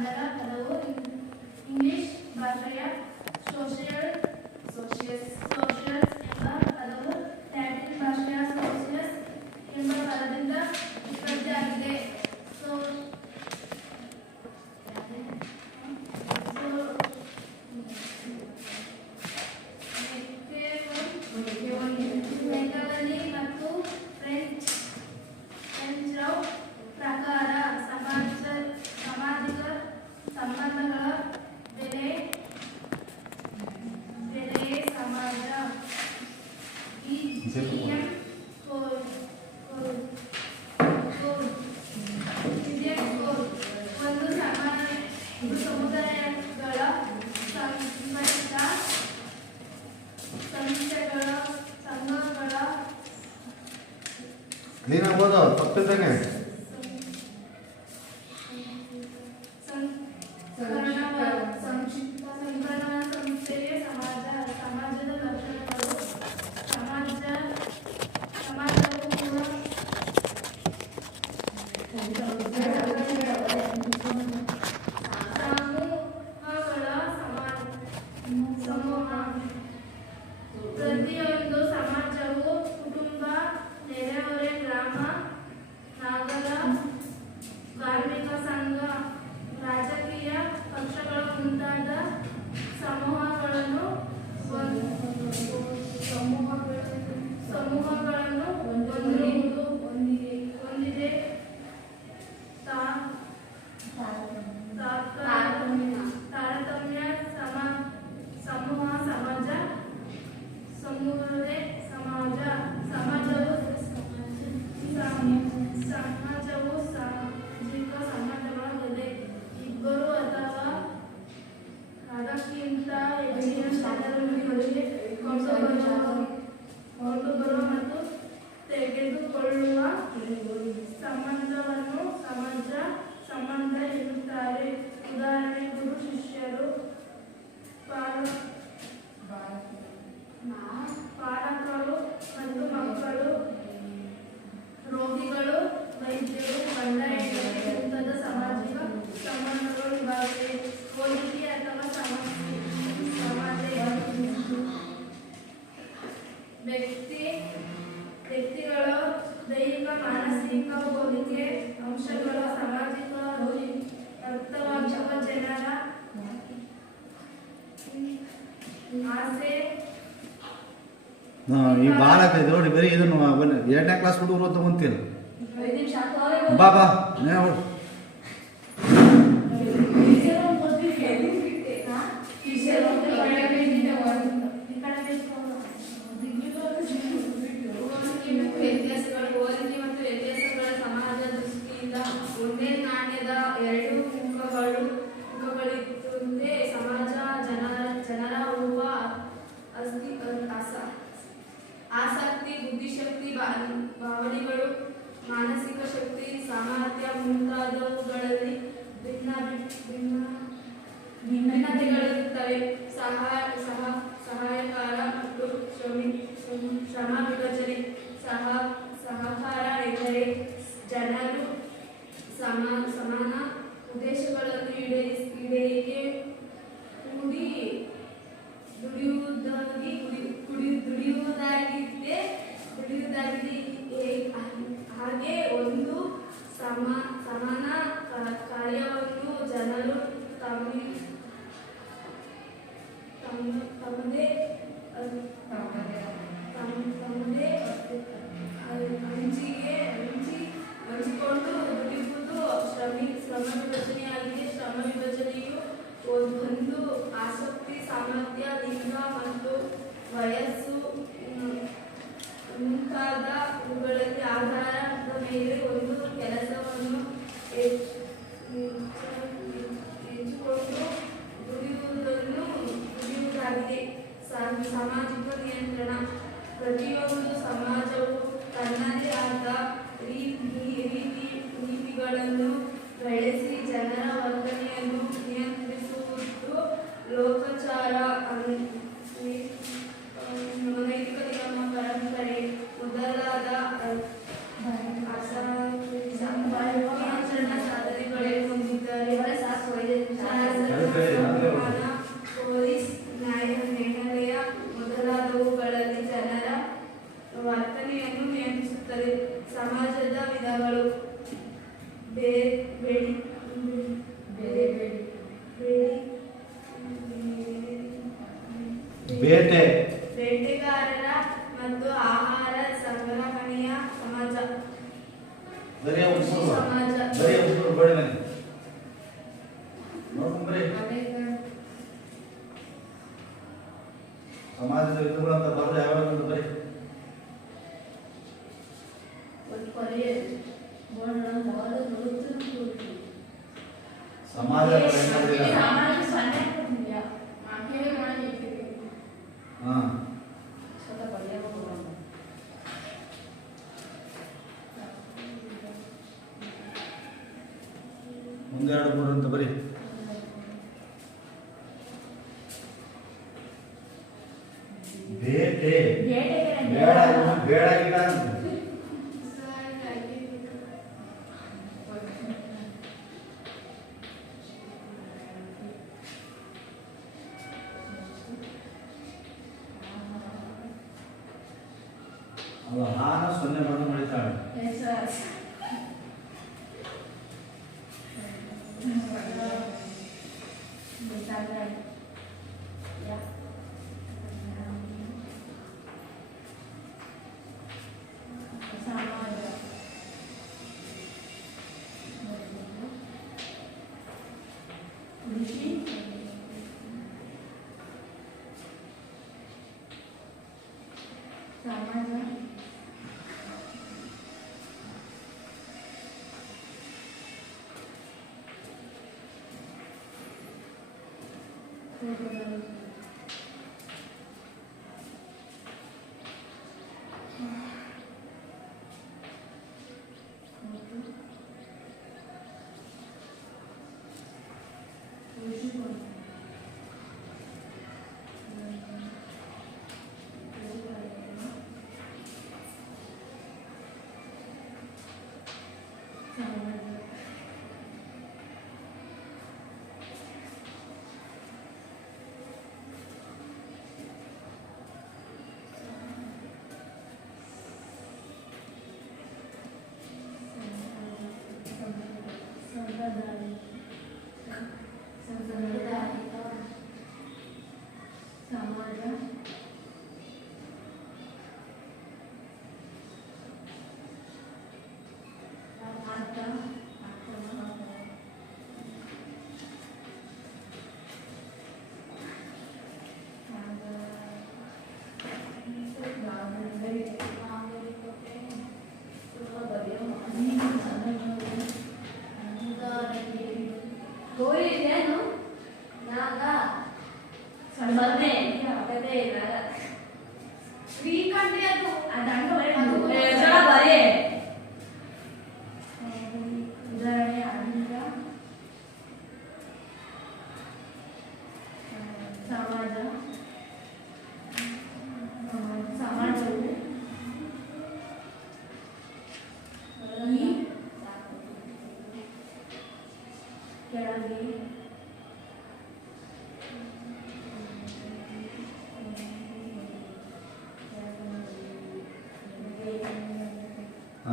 ಕನ್ನಡ ಪದವು ಇಂಗ್ಲಿಷ್ ಭಾಷೆಯ ಸೋಷಿಯಸ್ ಎಂಬ ಪದವು ಲ್ಯಾಟಿನ್ ಭಾಷೆಯ ಸೋಷಿಯಸ್ ಎಂಬ ಪದದಿಂದ ಉತ್ಪತ್ತಿಯಾಗಿದೆ. ಬೆಂಗಾಲಿ ಮತ್ತು ಫ್ರೆಂಚ್ ಪ್ರಕಾರ ಸಾಮಾಜಿಕ ಸಂಬಂಧಗಳ ಬೆಲೆ ಸಮಾಜ. ಒಂದು ಸಮುದಾಯಗಳ ಸಂಘಗಳ ನೀನಾಗ್ಬೋದು ತಪ್ಪಿದ್ದಾನೆ ಸಂಸ್ಥೆಗೆ ಸಮಾಜದ ಲಕ್ಷಣಗಳು. ಸಮಾಜವು ಕೂಡ ಸಮೂಹ. ಪ್ರತಿಯೊಂದು ಸಮಾಜವು ಕುಟುಂಬ, ನೆರೆಹೊರೆ, ಗ್ರಾಮ, ನಗರ, ಕಾರ್ಮಿಕ ಸಂಘ, ರಾಜಕೀಯ ಪಕ್ಷಗಳ ಮುಂತಾದ ಸಮೂಹಗಳನ್ನು ಹೊಂದಿದೆ. ತಾರತಮ್ಯ ಸಮೂಹ ಸಮಾಜ. ಸಮಾಜವು ಸಾಮಾಜಿಕ ಸಂಬಂಧಗಳ ಜೊತೆ ಇಬ್ಬರು ಅಥವಾ ಅದಕ್ಕಿಂತ ಹೆಚ್ಚಿನ ಜನರೊಂದಿಗೆ ಕೊಂಡುಬರುವ ಮತ್ತು ತೆಗೆದುಕೊಳ್ಳುವ ಸಂಬಂಧವನ್ನು ಸಮಾಜ ಸಂಬಂಧ ಎನ್ನುತ್ತಾರೆ. ಉದಾಹರಣೆ, ಗುರು ಶಿಷ್ಯರು, ಪಾಲಕರು ಮತ್ತು ಮಕ್ಕಳು, ರೋಗಿಗಳು, ವೈದ್ಯರು, ಗಂಡ ಹೆಂಡತಿ ಮುಂತಾದ ಸಾಮಾಜಿಕ ಸಂಬಂಧಗಳು ಇವಾಗಿವೆ. ಹೋಲಿಕೆ ಅಥವಾ ವ್ಯಕ್ತಿಗಳ ದೈಹಿಕ ಮಾನಸಿಕ ಹೋಲಿಕೆ ಅಂಶಗಳು ಸಾಮಾಜಿಕ ಅರ್ಥವಾಗುವ ಜನರ ಆಸೆ. ಈ ಬಾಲಕ ನೋಡಿ ಬರೀ ಇದನ್ನು 2ನೇ ಕ್ಲಾಸ್ ಹುಡುಗರು ಅಂತ ಬಂತೀರ. ಬಾ ಹೋಲಿಕೆ ಮತ್ತು ವ್ಯತ್ಯಾಸಗಳ ಸಮಾಜ ದೃಷ್ಟಿಯಿಂದ ಒಂದೇ ನಾಣ್ಯದ ಎರಡು ಮುಖಗಳಿದ್ದಂತೆ ಸಮಾಜ ಜನರ ರೂಪ, ಆಸಕ್ತಿ, ಬುದ್ಧಿಶಕ್ತಿ, ಭಾವನೆಗಳು, ಮಾನಸಿಕ ಶಕ್ತಿ, ಸಾಮರ್ಥ್ಯ ಮುಂತಾದವುಗಳಲ್ಲಿ ಭಿನ್ನತೆಗಳಿರುತ್ತವೆ. ಸಹಾಯಕಾರ ಮತ್ತು ಶ್ರಮ ವಿಭಜನೆ. ಸಹಕಾರ ಎಂದರೆ ಜನರು ಸಮಾನ ಉದ್ದೇಶಗಳನ್ನು ಈಡೇರಿಕೆ ಕೂಡಿ ದುಡಿಯುವುದಾಗಿದೆ. ಹಾಗೆ ಒಂದು ಸಮಾನ ಕಾರ್ಯವನ್ನು ಜನರು ತಮ್ಮದೇ ಹಂಚಿಕೊಂಡು ದುಡಿಯುವುದು ಶ್ರಮ ವಿಭಜನೆಯಾಗಿದೆ. ಶ್ರಮ ವಿಭಜನೆಯು ಒಂದು ಆಸಕ್ತಿ, ಸಾಮರ್ಥ್ಯ, ಲಿಂಗ ಮತ್ತು ವಯಸ್ಸು ಮುಂತಾದ ಇವುಗಳಲ್ಲಿ ಆಧಾರದ ಮೇಲೆ ಒಂದು ಕೆಲಸವನ್ನು ಹೆಚ್ಚಿಕೊಂಡು ದುಡಿಯುವುದಾಗಿದೆ. ಸಾಮಾಜಿಕ ನಿಯಂತ್ರಣ. ಪ್ರತಿಯೊಂದು ಸಮಾಜವು ತನ್ನದೇ ಆದ ನೀತಿಗಳನ್ನು ಬೆಳೆಸಿ ಜನರ ವರ್ತನೆಯನ್ನು ನಿಯಂತ್ರಿಸುವುದು ಲೋಕಾಚಾರ ಬೇಟೆ ಬೇಟೆಗಾರರ ಮತ್ತು ಆಹಾರ ಸಂಗ್ರಹಣೆಯ ಸಮಾಜ. ಬರೀ ಸಮಾಜ. ಬರೀ ಮನೆ ನೋಡ್ಕೊಂಡ್ಬರಿ ಸಮಾಜದ ವಿಧಗಳು ಅಂತ ಬರೆದ್ರೆ ಯಾವಾಗ ಬರೀ ಸಮಾಜ ಮುಂದೆ 2 3 ಅಂತ ಬರೀ ಬೇಟೆ ಬೇಡ ಬೇಡ ಗಿಡ ಅಂತ ಅಲ್ಲ ಹಾನ 0 ಬಂದು ಮಾಡಿತಾಳೆ.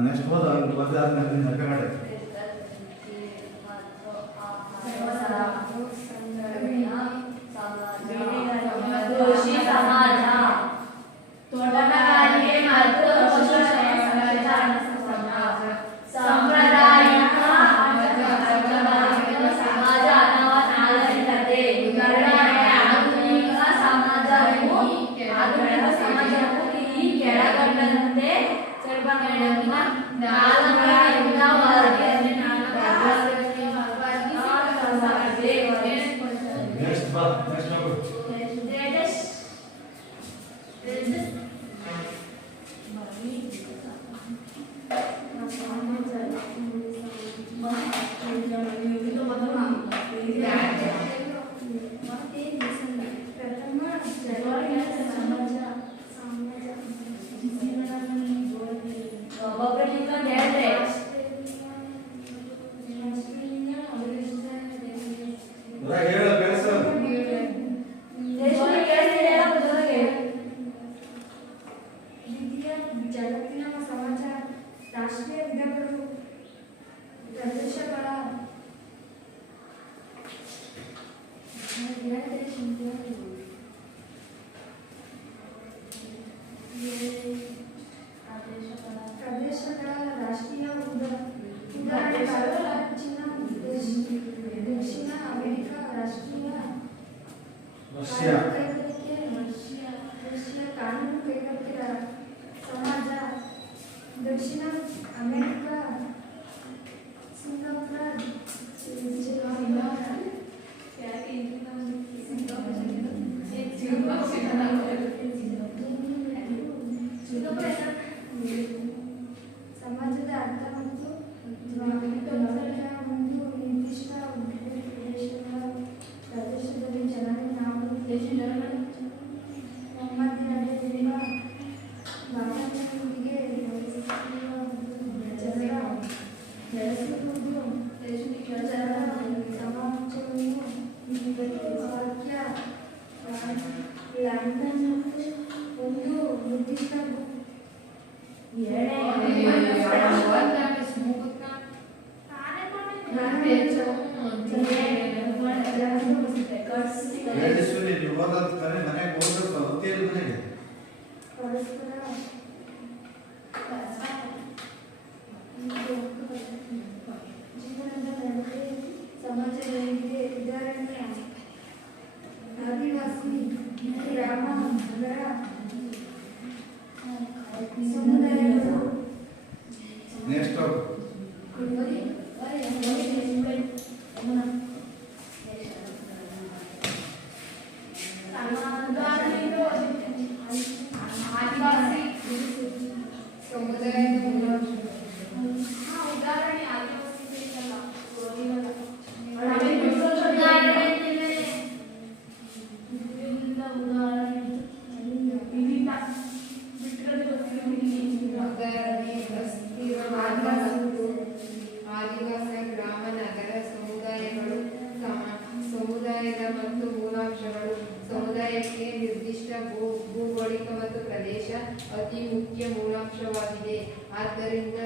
ನೆಕ್ಸ್ಟ್ ಹೋದ ಬದಲಾದ ನಗಡೆ ಪ್ರದೇಶಗಳ ಪ್ರದೇಶಗಳ ರಾಷ್ಟ್ರೀಯ ಉದಾಹರಣೆಗಳು ದಕ್ಷಿಣ ಅಮೆರಿಕಾ ರಾಷ್ಟ್ರೀಯ ರಷ್ಯಾ ರಷ್ಯಾ ಕಾನೂನು ಕೈಗಾರಿಕೆ ಸಮಾಜ ದಕ್ಷಿಣ ಅಮೆರಿಕಾ ಸಿಂಗಾಪುರ ಸಮಾಜದ ಅರ್ಥ ಮತ್ತು ಒಂದು ನಿರ್ದಿಷ್ಟ ಪ್ರದೇಶದಲ್ಲಿ ಜನರೇ ನಾವು ನಮ್ಮದೇ ನಡೆದಿರುವ ಭಾವನೆಯೊಂದಿಗೆ ಜನರ ಬೆಳೆಸುವುದು ಜನರ ಸಮಾಜವನ್ನು ವಾಕ್ಯ ಲಂಡನ್ ಒಂದು ನಿರ್ದಿಷ್ಟ ನೀವು ಓದೋದ್ ಕರೆ ಮನೆಗೆ ಓದೋದು ಹೊತ್ತಿಯಲ್ಲಿ ಮನೆಗೆ ಪರಸ್ಪರ ಜೀವನದ ನಡುವೆ ಸಮಾಜಗಳಿಗೆ ಉದಾಹರಣೆ ಆದಿವಾಸಿ ಗ್ರಾಮ ನಗರ ಸಮುದಾಯಗಳು ನೆಕ್ಸ್ಟ್ ಆದಿವಾಸಿ ಸಮುದಾಯದ ಉದಾಹರಣೆ ಆದಿವಾಸಿ ಆದಿವಾಸಿ ಗ್ರಾಮ ನಗರ ಸಮುದಾಯಗಳು ಸಮುದಾಯದ ಮತ್ತು ಮೂಲಾಂಶಗಳು ಸಮುದಾಯಕ್ಕೆ ನಿರ್ದಿಷ್ಟ ಭೌಗೋಳಿಕ ಮತ್ತು ಪ್ರದೇಶ ಅತಿ ಮುಖ್ಯ ಮೂಲಾಂಶವಾಗಿದೆ. ಆದ್ದರಿಂದ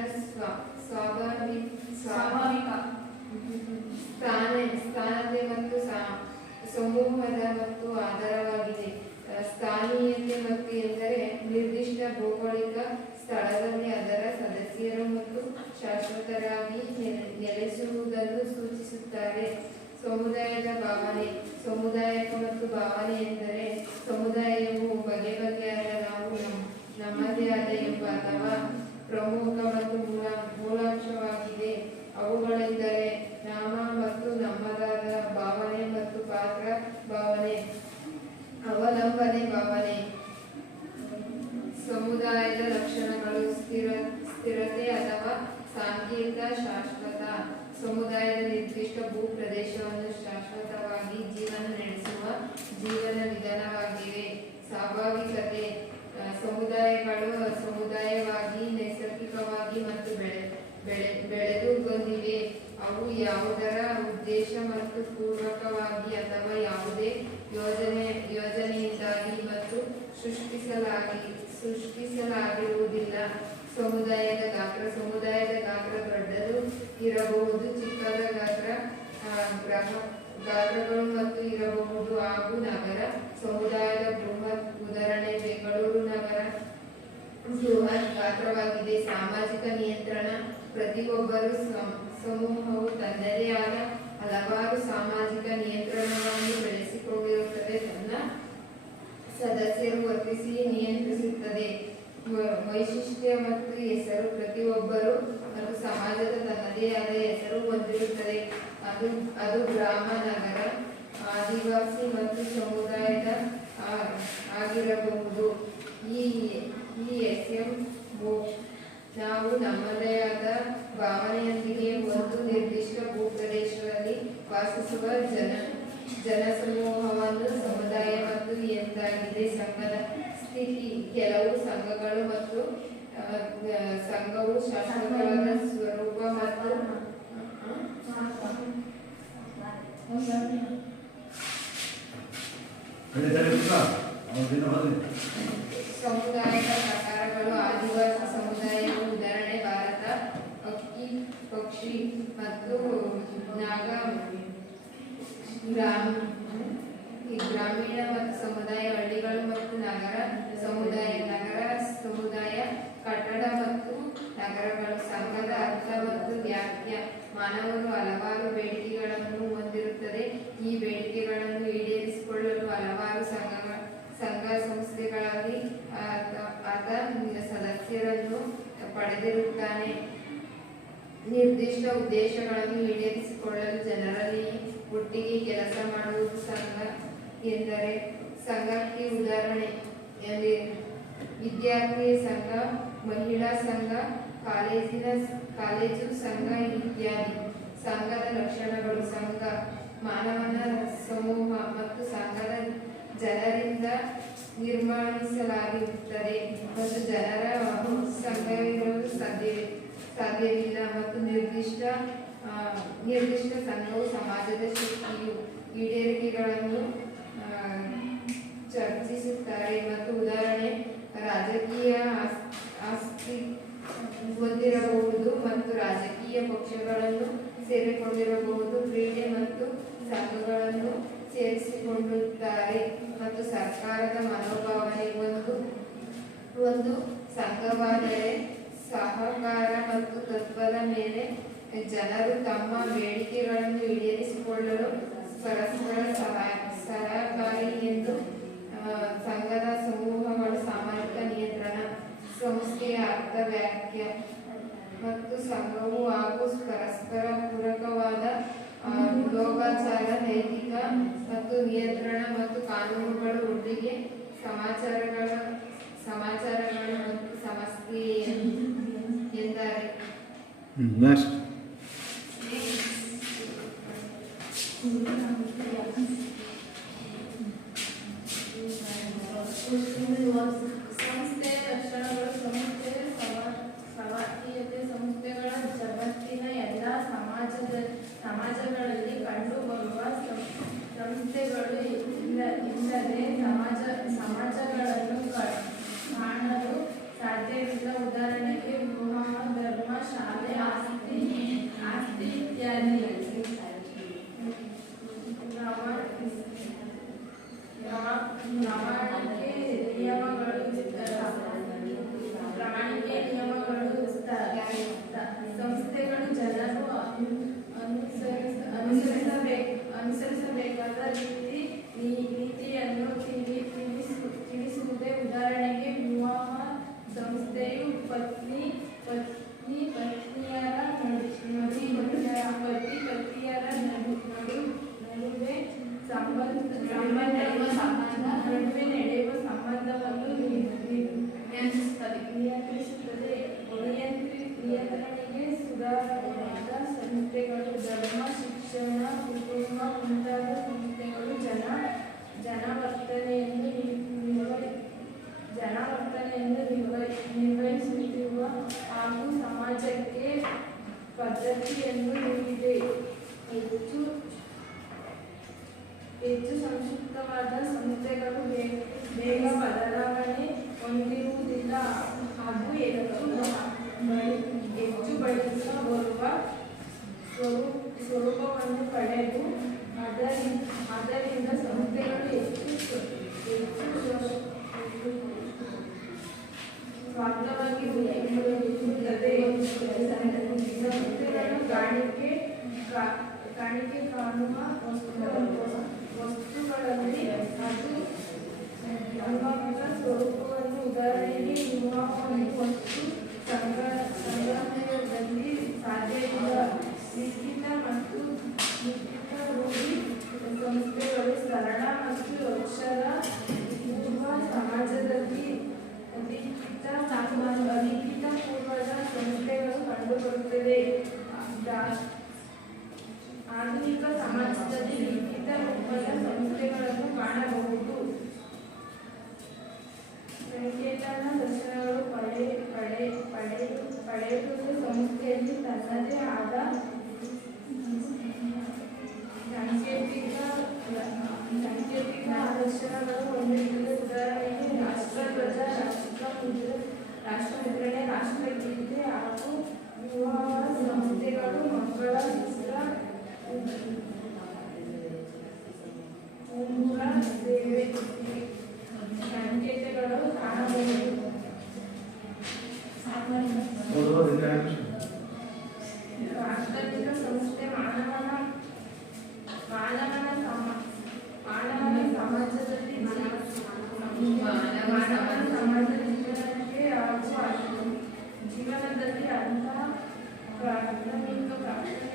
ಸ್ವಾಭಾವಿಕ ಸ್ಥಾನತೆ ಮತ್ತು ಸಮೂಹದ ಮತ್ತು ಆಧಾರವಾಗಿದೆ. ಸ್ಥಾನೀಯತೆ ಮತ್ತು ಎಂದರೆ ನಿರ್ದಿಷ್ಟ ಭೌಗೋಳಿಕ ಸ್ಥಳದಲ್ಲಿ ಅದರ ಸದಸ್ಯರು ಮತ್ತು ಶಾಶ್ವತರಾಗಿ ನೆಲೆಸುವುದನ್ನು ಸೂಚಿಸುತ್ತಾರೆ. ಸಮುದಾಯದ ಭಾವನೆ ಸಮುದಾಯಕ ಮತ್ತು ಭಾವನೆ ಎಂದರೆ ಸಮುದಾಯವು ಬಗೆಯಾದ ನಾವು ನಮ್ಮದೇ ಆದ ಎಂಬ ಅಥವಾ ಪ್ರಮುಖ ಮತ್ತು ಮೂಲಾಂಶವಾಗಿದೆ. ಅವುಗಳೆಂದರೆ ನಾಮ ಮತ್ತು ನಮ್ಮದಾದ ಭಾವನೆ ಮತ್ತು ಪಾತ್ರ ಭಾವನೆ, ಅವಲಂಬನೆ ಭಾವನೆ. ಸಮುದಾಯದ ಲಕ್ಷಣಗಳು ಸ್ಥಿರತೆ ಅಥವಾ ಸಾಂಕೇತಿಕ ಶಾಶ್ವತ ಸಮುದಾಯದ ನಿರ್ದಿಷ್ಟ ಭೂ ಪ್ರದೇಶವನ್ನು ಶಾಶ್ವತವಾಗಿ ಜೀವನ ನಡೆಸುವ ಜೀವನ ವಿಧಾನವಾಗಿವೆ. ಸ್ವಾಭಾವಿಕತೆ ಸಮುದಾಯಗಳು ಸಮುದಾಯವಾಗಿ ನೈಸರ್ಗಿಕವಾಗಿ ಮತ್ತು ಬೆಳೆದು ಬಂದಿವೆ. ಅವು ಯಾವುದರ ಉದ್ದೇಶ ಮತ್ತು ಪೂರ್ವಕವಾಗಿ ಅಥವಾ ಯಾವುದೇ ಯೋಜನೆಯಿಂದಾಗಿ ಮತ್ತು ಸೃಷ್ಟಿಸಲಾಗಿರುವುದಿಲ್ಲ. ಸಮುದಾಯದ ಗಾತ್ರ ದೊಡ್ಡದು ಇರಬಹುದು, ಚಿಕ್ಕದ ಗಾತ್ರಗಳು ಮತ್ತು ಇರಬಹುದು. ಹಾಗೂ ನಗರ ಸಮುದಾಯದ ಬೃಹತ್ ಉದಾಹರಣೆ ಬೆಂಗಳೂರು ನಗರ ಬೃಹತ್ ಗಾತ್ರವಾಗಿದೆ. ಸಾಮಾಜಿಕ ನಿಯಂತ್ರಣ ಪ್ರತಿಯೊಬ್ಬರು ಸಮೂಹವು ತನ್ನದೇ ಆದ ಹಲವಾರು ಸಾಮಾಜಿಕ ನಿಯಂತ್ರಣವನ್ನು ಬೆಳೆಸಿಕೊಂಡಿರುತ್ತದೆ. ತನ್ನ ಸದಸ್ಯರು ವರ್ತಿಸಿ ನಿಯಂತ್ರಿಸುತ್ತದೆ. ವೈಶಿಷ್ಟ್ಯ ಮತ್ತು ಹೆಸರು ಪ್ರತಿಯೊಬ್ಬರು ಮತ್ತು ಸಮಾಜದ ತನ್ನದೇ ಆದ ಹೆಸರು ಹೊಂದಿರುತ್ತದೆ. ಅದು ಗ್ರಾಮ, ನಗರ, ಆದಿವಾಸಿ ಮತ್ತು ಸಮುದಾಯದ ಆಗಿರಬಹುದು. ಈ ಎಸ್ಎಂ ನಾವು ನಮ್ಮದೇ ಆದ ಭಾವನೆಯೊಂದಿಗೆ ಒಂದು ನಿರ್ದಿಷ್ಟ ಭೂಪ್ರದೇಶದಲ್ಲಿ ವಾಸಿಸುವ ಜನಸಮೂಹವನ್ನು ಸಮುದಾಯ ಮತ್ತು ಎಂದಾಗಿದೆ. ಸಂಘದ ಸ್ಥಿತಿ ಕೆಲವು ಸಂಘಗಳು ಮತ್ತು ಸಂಘವು ಶಾಶ್ವತವಾದ ಸ್ವರೂಪ ಮತ್ತು ಸಮುದಾಯದ ಪ್ರಕಾರಗಳು. ಆದಿವಾಸಿ ಸಮುದಾಯದ ಉದಾಹರಣೆ ಭಾರತ, ಅಕ್ಕಿ, ಪಕ್ಷಿ ಈ ಬೇಡಿಕೆಗಳನ್ನು ಈಡೇರಿಸಿಕೊಳ್ಳಲು ಹಲವಾರು ಸಂಘ ಸಂಸ್ಥೆಗಳಲ್ಲಿ ಆತ ಸದಸ್ಯರನ್ನು ಪಡೆದಿರುತ್ತಾನೆ. ನಿರ್ದಿಷ್ಟ ಉದ್ದೇಶಗಳನ್ನು ಈಡೇರಿಸಿಕೊಳ್ಳಲು ಜನರಲ್ಲಿ ಒಟ್ಟಿಗೆ ಕೆಲಸ ಮಾಡುವುದು ಸಂಘ ಎಂದರೆ. ಸಂಘಕ್ಕೆ ಉದಾಹರಣೆ ವಿದ್ಯಾರ್ಥಿ ಸಂಘ, ಮಹಿಳಾ ಸಂಘ, ಕಾಲೇಜು ಸಂಘ ಇತ್ಯಾದಿ. ಸಂಘದ ಲಕ್ಷಣಗಳು: ಸಂಘ ಮಾನವನ ಸಮೂಹ ಮತ್ತು ಸಂಘದ ಜನರಿಂದ ನಿರ್ಮಾಣಿಸಲಾಗಿರುತ್ತದೆ ಮತ್ತು ಜನರ ಸಂಘವಿರಲು ಸಾಧ್ಯವಿಲ್ಲ ಮತ್ತು ನಿರ್ದಿಷ್ಟ ಸಂಘವು ಸಮಾಜದ ಶಕ್ತಿಯು ಈಡೇರಿಕೆಗಳನ್ನು ಚರ್ಚಿಸುತ್ತಾರೆ ಮತ್ತು ಉದಾಹರಣೆ ರಾಜಕೀಯ ಆಸ್ತಿ ಹೊಂದಿರಬಹುದು ಮತ್ತು ರಾಜಕೀಯ ಪಕ್ಷಗಳನ್ನು ಸೇರಿಕೊಂಡಿರಬಹುದು. ಕ್ರೀಡೆ ಮತ್ತು ಸಂಘಗಳನ್ನು ಸೇರಿಸಿಕೊಳ್ಳುತ್ತಾರೆ ಮತ್ತು ಸರ್ಕಾರದ ಮನೋಭಾವನೆ ಒಂದು ಸಂಘವಾದರೆ ಸಹಕಾರ ಮತ್ತು ತತ್ವದ ಮೇಲೆ ಜನರು ತಮ್ಮ ಬೇಡಿಕೆಗಳನ್ನು ಈಡೇರಿಸಿಕೊಳ್ಳಲು ಪರಸ್ಪರ ಸಹಕಾರಿ ಎಂದು. ಸಂಘದ ಸಮೂಹಗಳು ಸಾಮಾಜಿಕ ನಿಯಂತ್ರಣ ಸಂಸ್ಥೆಯ ಅರ್ಥ ವ್ಯಾಖ್ಯ ಮತ್ತು ಸಂಘವು ಹಾಗೂ ಪರಸ್ಪರ ಪೂರಕವಾದ ಲೋಕಾಚಾರ, ನೈತಿಕ ಮತ್ತು ನಿಯಂತ್ರಣ ಮತ್ತು ಕಾನೂನುಗಳು ಒಟ್ಟಿಗೆ ಸಮಾಚಾರಗಳು ಮತ್ತು ಸಮಸ್ಯೆ ಎಂದರೆ. ನೆಕ್ಸ್ಟ್ ಸಂಸ್ಥೆಯ ಲಕ್ಷಣಗಳು. ಸಂಸ್ಥೆಯ ಸವಾಲೀಯತೆ. ಸಂಸ್ಥೆಗಳ ಜಗತ್ತಿನ ಎಲ್ಲ ಸಮಾಜಗಳಲ್ಲಿ ಕಂಡುಬರುವ ಸಂಸ್ಥೆಗಳು ಇಲ್ಲದೆ ಸಮಾಜಗಳನ್ನು ಕಾಣಲು ಸಾಧ್ಯವಿಲ್ಲ. ಉದಾಹರಣೆಗೆ ವಿವಾಹ, ಧರ್ಮ, ಶಾಲೆ, ಆಸ್ತಿ ಇತ್ಯಾದಿ. ಪ್ರಾಮಾಣಿಕೆ ನಿಯಮಗಳು ಸಂಸ್ಥೆಗಳು ಜನರು ಅನುಸರಿಸಬೇಕಾದ ನೀತಿಯನ್ನು ತಿಳಿಸುವುದೇ. ಉದಾಹರಣೆಗೆ ವಿವಾಹ ಸಂಸ್ಥೆಯು ಪತ್ನಿಯರ ನಡುವೆ ನಡೆಯುವ ಸಂಬಂಧವನ್ನು ನಿಯಂತ್ರಿಸುತ್ತದೆ. ನಿಯಂತ್ರಣೆಗೆ ಸುಧಾರವಾದ ಸಂಸ್ಥೆಗಳು ಧರ್ಮ, ಶಿಕ್ಷಣ, ಕುಟುಂಬ ಮುಂತಾದ ಸಂಸ್ಥೆಗಳು ಜನವರ್ತನೆಯನ್ನು ನಿರ್ವಹಿಸುತ್ತಿರುವ ಹಾಗೂ ಸಮಾಜಕ್ಕೆ ಪದ್ಧತಿಯನ್ನು ನೀಡಿದೆ. ಹೆಚ್ಚು ಸಂಕ್ಷಿಪ್ತವಾದ ಸಂಸ್ಥೆಗಳು ಬೇಗ ಬದಲಾವಣೆ ಹೊಂದಿರುವುದಿಲ್ಲ ಹಾಗೂ ಹೆಚ್ಚು ಬಳಸ ಬರುವ ಸ್ವರೂಪವನ್ನು ಪಡೆದು ಅದರಿಂದ ಸಂಸ್ಥೆಗಳು ಹೆಚ್ಚು ಸ್ವಾರ್ಥವಾಗಿ ಉಳಿಯುತ್ತದೆ. ಸಂಸ್ಥೆಗಳು ಕಾಣಿಕೆ ಕಾಣುವ ವಸ್ತುಗಳಲ್ಲಿ ಅದು ಅನುಭವದ ಸ್ವರೂಪವನ್ನು. ಉದಾಹರಣೆಗೆ ವಿವಾಹವನ್ನು ವಸ್ತು ಸಂಗ್ರಹಣೆಯಲ್ಲಿ ಸಾಧ್ಯವಿಲ್ಲ. ಲಿಖಿತ ಮತ್ತು ಲಿಖಿತ ರೂಢಿ ಸಂಸ್ಥೆಗಳು ಸರಳ ಮತ್ತು ಅಕ್ಷರ ಪೂರ್ವ ಸಮಾಜದಲ್ಲಿ ಅಲಿಖಿತ ಪೂರ್ವದ ಸಂಸ್ಥೆಗಳು ಕಂಡುಬರುತ್ತದೆ. ಆಧುನಿಕ ಸಮಾಜದಲ್ಲಿ ಲಿಖಿತ ರೂಪದ ಸಂಸ್ಥೆಗಳನ್ನು ಕಾಣಬಹುದು. ಸಂಕೇತನ ದರ್ಶನಗಳು ಪಡೆಯುವುದು ಸಂಸ್ಥೆಯಲ್ಲಿ ತನ್ನದೇ ಆದ ಸಾಂಕೇತಿಕ ದರ್ಶನಗಳು ಹೊಂದಿರುತ್ತದೆ. ಉದಾಹರಣೆಗೆ ರಾಷ್ಟ್ರಧ್ವಜ, ರಾಷ್ಟ್ರಮುದ್ರಣೆ, ರಾಷ್ಟ್ರಗೀತೆ ಹಾಗೂ ವಿವಾಹ ಸಂಸ್ಥೆಗಳು ಮಕ್ಕಳ ಚಿತ್ರ, ಉಂಗುರ, ಸೇವೆ ಸಂಕೇತಗಳು ಕಾಣಬಹುದು.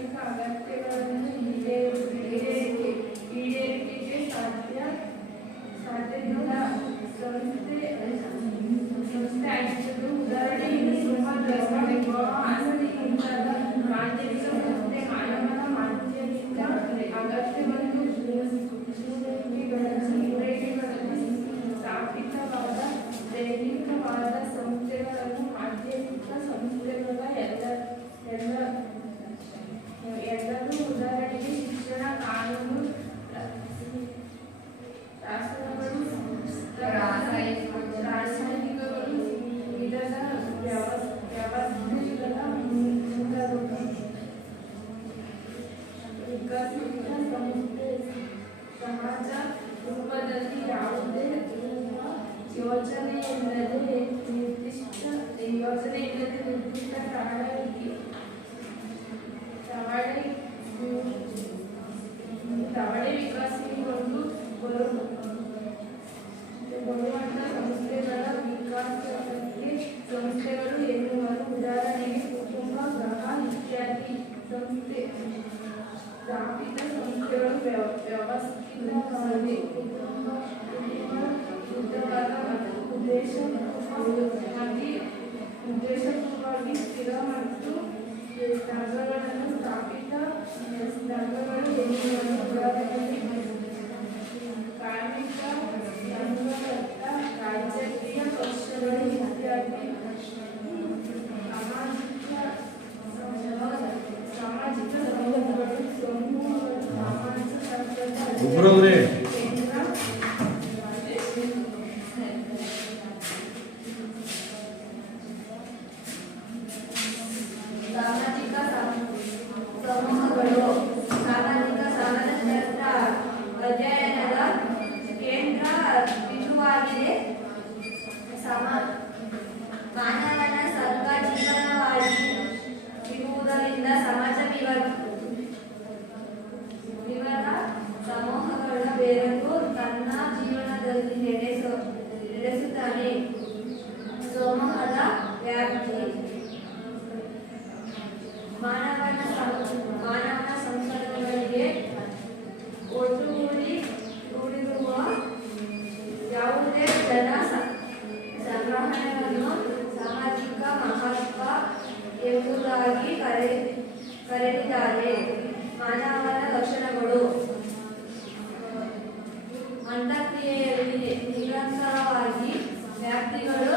ಪ್ರಾಥಮಿಕ ಅಗತ್ಯಗಳನ್ನು ಈಡೇರಿಕೆಗೆ ಸಾಧ್ಯವಿಲ್ಲ ಸಂಸ್ಥೆ ಆಗಿದ್ದು. ಉದಾಹರಣೆಗೆ ಸುಮಧರ್ಮ ವಿವಾಹ ಆಸ್ತಿ ಮುಂತಾದ ಮಾಧ್ಯಮಿಕ ಸಂಸ್ಥೆ ಮಾನವನ ಮಾಧ್ಯಮಿಕ ಅಗತ್ಯವನ್ನು ಪೂರೈಕೆಗಳಲ್ಲಿ ಸ್ಥಾಪಿತವಾದ ದೈಹಿಕವಾದ ಸಂಸ್ಥೆಗಳನ್ನು ಮಾಧ್ಯಮಿಕ ಸಂಸ್ಥೆಗಳ ಎಲ್ಲರೂ. ಉದಾಹರಣೆಗೆ ಶಿಕ್ಷಣ, ಕಾನೂನು, ರಾಸಾಯನಿಕಗಳು, ವಿಧದ ವ್ಯವಸ್ಥೆಗಳ ಮುಂತಾದವು. ವಿಕಸಿತ ಸಂಸ್ಥೆ ಸಮಾಜ ರೂಪದಲ್ಲಿ ಯಾವುದೇ ಯೋಜನೆಯಿಲ್ಲದೆ ನಿರ್ದಿಷ್ಟ ತವಳೆ ವಿಕಾಸಗೊಂಡು ಬರುವಂತ ಸಂಸ್ಥೆಗಳ ವಿಕಾಸಕ್ಕೆ ಸಂಸ್ಥೆಗಳು ಎನ್ನುವರು. ಉದಾಹರಣೆಗೆ ಕುಟುಂಬ, ಗೃಹ ಇತ್ಯಾದಿ. ಸಂಸ್ಥೆ ಸ್ಥಾಪಿತ ಸಂಸ್ಥೆಗಳು ವ್ಯವಸ್ಥಿತವಾಗಿ ಶುದ್ಧವಾದ ಮತ್ತು ಉದ್ದೇಶಪೂರ್ವವಾಗಿ ಸ್ಥಿರ ಮತ್ತು ಸಂಘಗಳನ್ನು ಸ್ಥಾಪಿತ ಸಂಘಗಳು ಎನ್ನುವರು. ಉದಾಹರಣೆಗೆ ಕಾರ್ಮಿಕ ಸಂಘಬದ್ಧ ರಾಜಕೀಯ ಪಕ್ಷಗಳು ಇತ್ಯಾದಿ. ಸಾಮಾಜಿಕ ಸಂಘಗಳು, ಸಮೂಹಗಳು, ಸಮಾಜ ಒಬ್ಬರವ್ರೆ ಸಮೂಹಗಳು ಸಾಮಾಜಿಕ ಸಮಾಜಶಾಸ್ತ್ರ ಅಧ್ಯಯನದ ಕೇಂದ್ರ ಬಿಂದುವಾಗಿದೆ. ಮಾನವನ ಸರ್ವ ಜೀವನವಾಗಿ ಇರುವುದರಿಂದ ಸಮಾಜ ವಿವರ ಸಮೂಹಗಳ ಬೇರನ್ನು ತನ್ನ ಜೀವನದಲ್ಲಿ ನಡೆಸುತ್ತಾನೆ. ಸಮೂಹದ ವ್ಯಾಪ್ತಿ ಮಾನವನ ಸಂಸಾರಗಳಿಗೆ ಒಟ್ಟುಗೂಡಿರುವ ಯಾವುದೇ ಜನ ಸಂಗ್ರಹಣೆಯನ್ನು ಸಾಮಾಜಿಕ ಮಹತ್ವ ಎಂಬುದಾಗಿ ಕರೆದಿದ್ದಾರೆ. ಮಾನವನ ಲಕ್ಷಣಗಳು ಅಂತಕ್ರಿಯೆಯಲ್ಲಿ ನಿರಂತರವಾಗಿ ವ್ಯಕ್ತಿಗಳು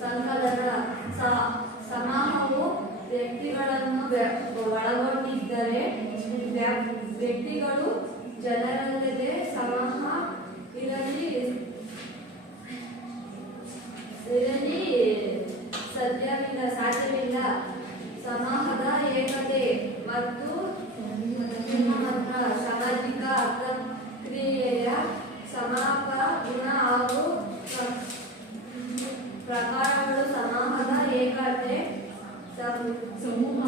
ಸಂಕಲನ ಸಮೂಹವು ವ್ಯಕ್ತಿಗಳನ್ನು ಒಳಗೊಂಡಿದ್ದರೆ ವ್ಯಕ್ತಿಗಳು ಜನರಲ್ಲದೆ ಸಮೂಹ ಇರಲಿ ಸಾಧ್ಯವಿಲ್ಲ. ಸಮೂಹದ ಏಕತೆ ಮತ್ತು ಸಾಮಾಜಿಕ ಕ್ರಿಯೆಯ ಸಮಾಪ ಗುಣ ಹಾಗೂ ಪ್ರಕಾರಗಳು. ಸಮೂಹದ ಏಕತೆ ಸಮೂಹ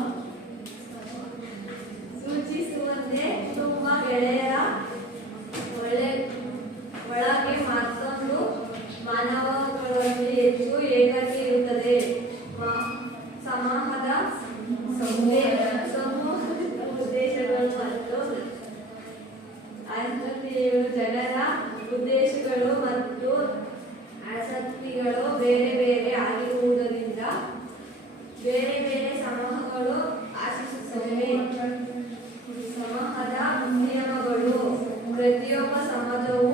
ಸೂಚಿಸುವಂತೆ ಕುಟುಂಬ, ಗೆಳೆಯರ ಒಳಗೆ ಮತ್ತೊಂದು ಮಾನವಗಳಲ್ಲಿ ಹೆಚ್ಚು ಏಕತೆ ಇರುತ್ತದೆ. ಸಮೂಹದ ಉದ್ದೇಶಗಳು ಮತ್ತು ಆಸಕ್ತಿಗಳು. ಜನರ ಉದ್ದೇಶಗಳು ಮತ್ತು ಆಸಕ್ತಿಗಳು ಬೇರೆ ಬೇರೆ ಆಗಿರುವುದರಿಂದ ಬೇರೆ ಬೇರೆ ಸಮೂಹಗಳು ಆಶಿಸುತ್ತವೆ. ಸಮೂಹದ ನಿಯಮಗಳು ಪ್ರತಿಯೊಬ್ಬ ಸಮಾಜವು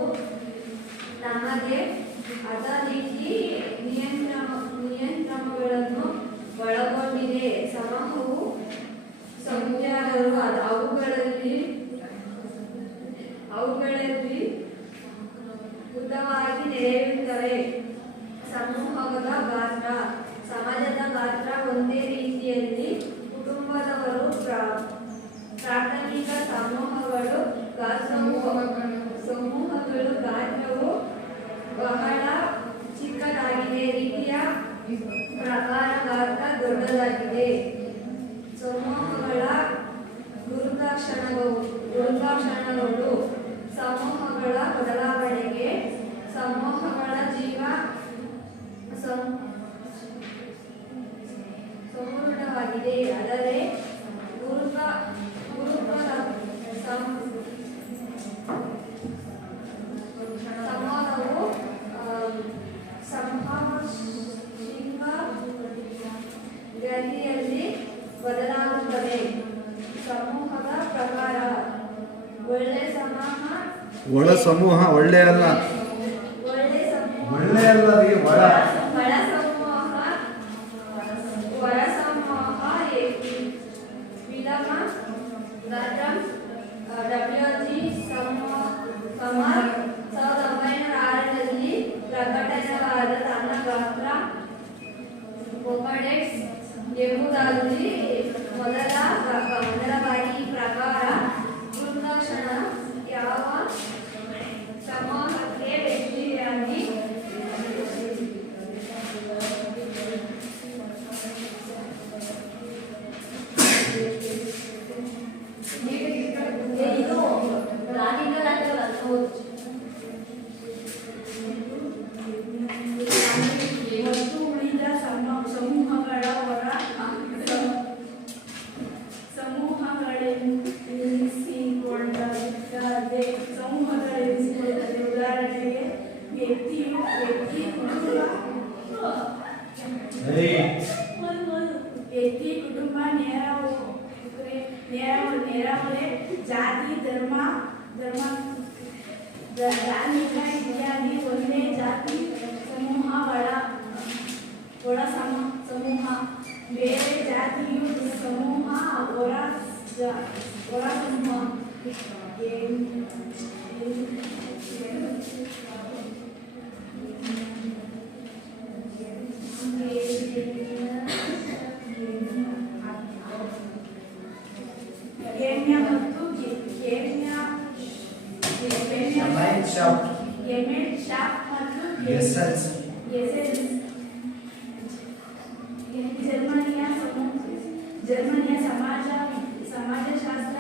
ತಮಗೆ ಅದ ರೀತಿ ನಿಯಂತ್ರಣಗಳನ್ನು ಒಳಗೊಂಡಿದೆ. ಸಮೂಹವು ಸಂಖ್ಯಾಗಳು ಅವುಗಳಲ್ಲಿ ಉದ್ದವಾಗಿ ನೆರೆಯುತ್ತವೆ. ಸಮೂಹದ ಗಾತ್ರ ಸಮಾಜದ ಗಾತ್ರ ಒಂದೇ ರೀತಿಯಲ್ಲಿ ಕುಟುಂಬದವರು ಪ್ರಾಥಮಿಕ ಸಮೂಹಗಳು ಗಾತ್ರವು ಬಹಳ ಚಿಕ್ಕದಾಗಿದೆ. ರೀತಿಯ ಪ್ರಕಾರ ಗಾತ್ರ ದೊಡ್ಡದಾಗಿದೆ. ಸಮೂಹಗಳ ಗುರುತಾಕ್ಷಣಗಳು ಸಮೂಹಗಳ ಬದಲಾವಣೆಗೆ ಸಮೂಹಗಳ ಸಮೂಹವಾಗಿದೆ. ಆದರೆ ಸಮೂಹವು ಸಂಭಾಷಿಕ ಗತಿಯಲ್ಲಿ ಬದಲಾಗುತ್ತದೆ. ಸಮೂಹದ ಪ್ರಕಾರ ಒಳ್ಳೆ ಸಮೂಹ ಒಳ್ಳೆ ಅಲ್ಲ ಒಳ್ಳೆ ಅಲ್ಲ ರೀ ಒಳ ಹೊರ ಸಮೂಹ ವಿಲಮ WG ಸಮರ್ 1906ರಲ್ಲಿ ಪ್ರಕಟವಾದ ತನ್ನ ಗಾತ್ರ ಕೊಪಡೆಕ್ಸ್ ಎಂಬುದರಲ್ಲಿ ಮೊದಲ ಬಾರಿ ಪ್ರಕಾರ ಗುಣಲಕ್ಷಣ ಯಾವ ಸಮೂಹಕ್ಕೆ ವ್ಯಕ್ತಿಯಾಗಿ ಮತ್ತು ಉಳಿದ ಸಮೂಹಗಳ ಹೊರ ಸಮೂಹಗಳೆನಿಸಿಕೊಳ್ಳದೆ ಉದಾಹರಣೆಗೆ ವ್ಯಕ್ತಿ ಕುಟುಂಬ ನೆರಹೊರೆ ಜಾತಿ ಧರ್ಮ ಧಾರ್ಮಿಕ ಇತ್ಯಾದಿ. ಒಂದೇ ಜಾತಿ ಸಮೂಹ ಒಳ ಸಮೂಹ, ಬೇರೆ ಜಾತಿಯು ಸಮೂಹ ಹೊರ ಸಮೂಹ. ಗೇಮ್ಯ ಮತ್ತು ಜರ್ಮನಿಯ ಸಮಾಜಶಾಸ್ತ್ರ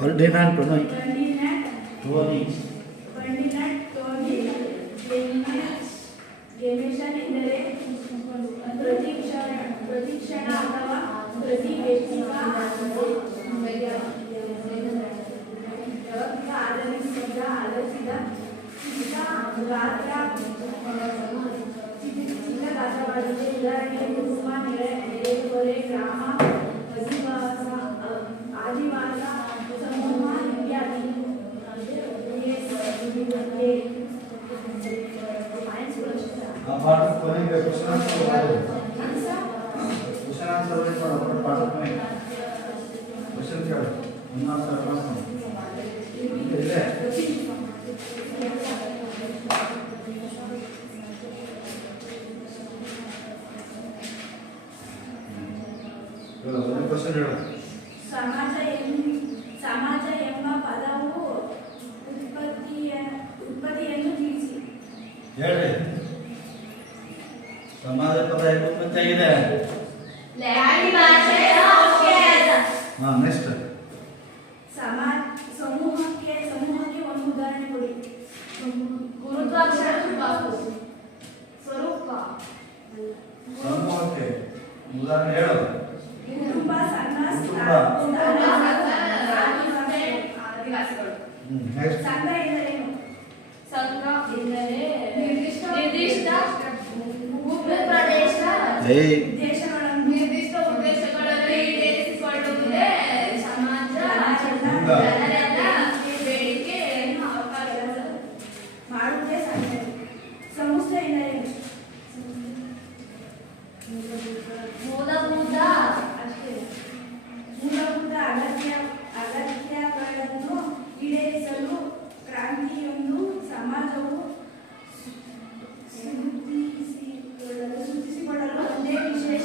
ಫರ್ಡಿನಾಂಡ್ ಟೋನಿ ಗೆಮಿಷನ್ ಎಂದರೆ ಪ್ರತಿಕ್ಷಣ ಅಥವಾ ಪ್ರತಿ ವ್ಯಕ್ತಿಗ ಆಧರಿಸಿದ ಗಾತ್ರವಾಗಿದೆ. ಉದಾಹರಣೆಗೆ ಕುಟುಂಬ, ನೆರೆಹೊರೆ, ಗ್ರಾಮ, ಆದಿವಾಸ ಸಮೂಹ ಇತ್ಯಾದಿ. ಸಮಾಜ ಎಂಬ ಪದವು ಉತ್ಪತ್ತಿಯನ್ನು ತಿಳಿಸಿ. ಹೇಳ್ರಿ ಸಮಾಜ ಪದ ಹೇಗೆ ಉತ್ಪತ್ತಿ ಆಗಿದೆ? ನೆಕ್ಸ್ಟ್ ಸಮೂಹಕ್ಕೆ ಒಂದು ಉದಾಹರಣೆ ಕೊಡಿ. ಸ್ವರೂಪ ಸಮೂಹಕ್ಕೆ ಉದಾಹರಣೆ ಹೇಳು. ಕುಟುಂಬ, ಸಂಘ ಎಂದರೇನು? ಸಂಘ ಎಂದರೆ ನಿರ್ದಿಷ್ಟ ಪ್ರದೇಶ ನಿರ್ದಿಷ್ಟ ಉದ್ದೇಶಗಳನ್ನು ಈಡೇರಿಸಿಕೊಳ್ಳುವುದೇ ಸಮಾಜ. ಜನರೆಲ್ಲ ಬೇಡಿಕೆಯನ್ನು ಮಾಡುವುದೇ ಸಂಘ. ಸಂಸ್ಥೆ ಎಂದರೇನು? ಮೂಲಭೂತ ಅಗತ್ಯಗಳನ್ನು ಈಡೇರಿಸಲು ಕ್ರಾಂತಿಯೊಂದು ಸಮಾಜವು ಸುತ್ತಿಸಿಕೊಳ್ಳಲು ಒಂದೇ ವಿಶೇಷ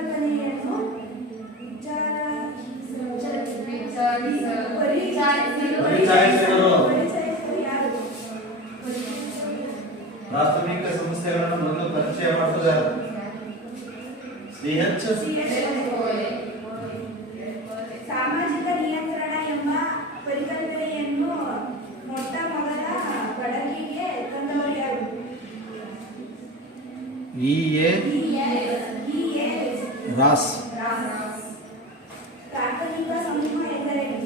ಪರಿಕಲ್ಪನೆಯನ್ನು ಪರಿಚಯಿಸಿದರು. ಪರಿಚಯಿಸಿದರು ಯಾರು? ಪ್ರಾಥಮಿಕ ಸಂಸ್ಥೆಗಳನ್ನು ಮೊದಲು ಪರಿಚಯ ಮಾಡಿದ್ದಾರೆ. CH ಸಾಮಾಜಿಕ ನಿಯಂತ್ರಣ ಎಂಬ ಪರಿಕಲ್ಪನೆಯನ್ನು ಮೊಟ್ಟ ಮೊದಲ ಬಳಕೆಗೆ ತಂದವರು ಯಾರು? EA ರಾಸ್. ಪ್ರಾಥಮಿಕ ಸಮೂಹ ಎಂದರೇನು?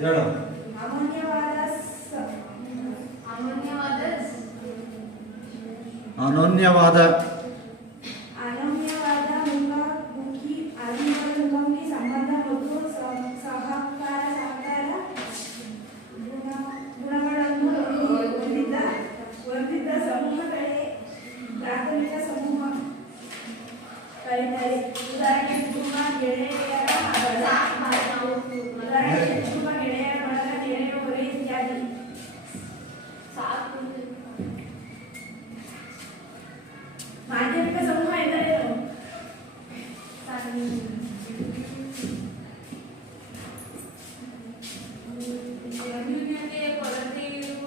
ಹೇಳು. ಅಮೂಲ್ಯವಾದ ಅನನ್ಯವಾದ ಅನನ್ಯವಾದ ಮುಖಾಮುಖಿ ಮುಖಾಮುಖಿ ಸಂಬಂಧ ಮತ್ತು ಸಹಕಾರ ಗುಣಗಳನ್ನು ಹೊಂದಿದ್ದ ಸಮೂಹಗಳೇ ಪ್ರಾಥಮಿಕ ಸಮೂಹ ಕರೀತಾರೆ. ಉದಾಹರಣೆ ಕುಟುಂಬ, ಗೆಳೆಯರ ಬಳಗ, ನೆರೆಹೊರೆ ಇತ್ಯಾದಿ. ಮಾಧ್ಯಮಿಕ ಸಮೂಹ ಎಂದರೇನು? ಅನ್ಯೋನ್ಯತೆಯ ಕೊರತೆ ಇರುವ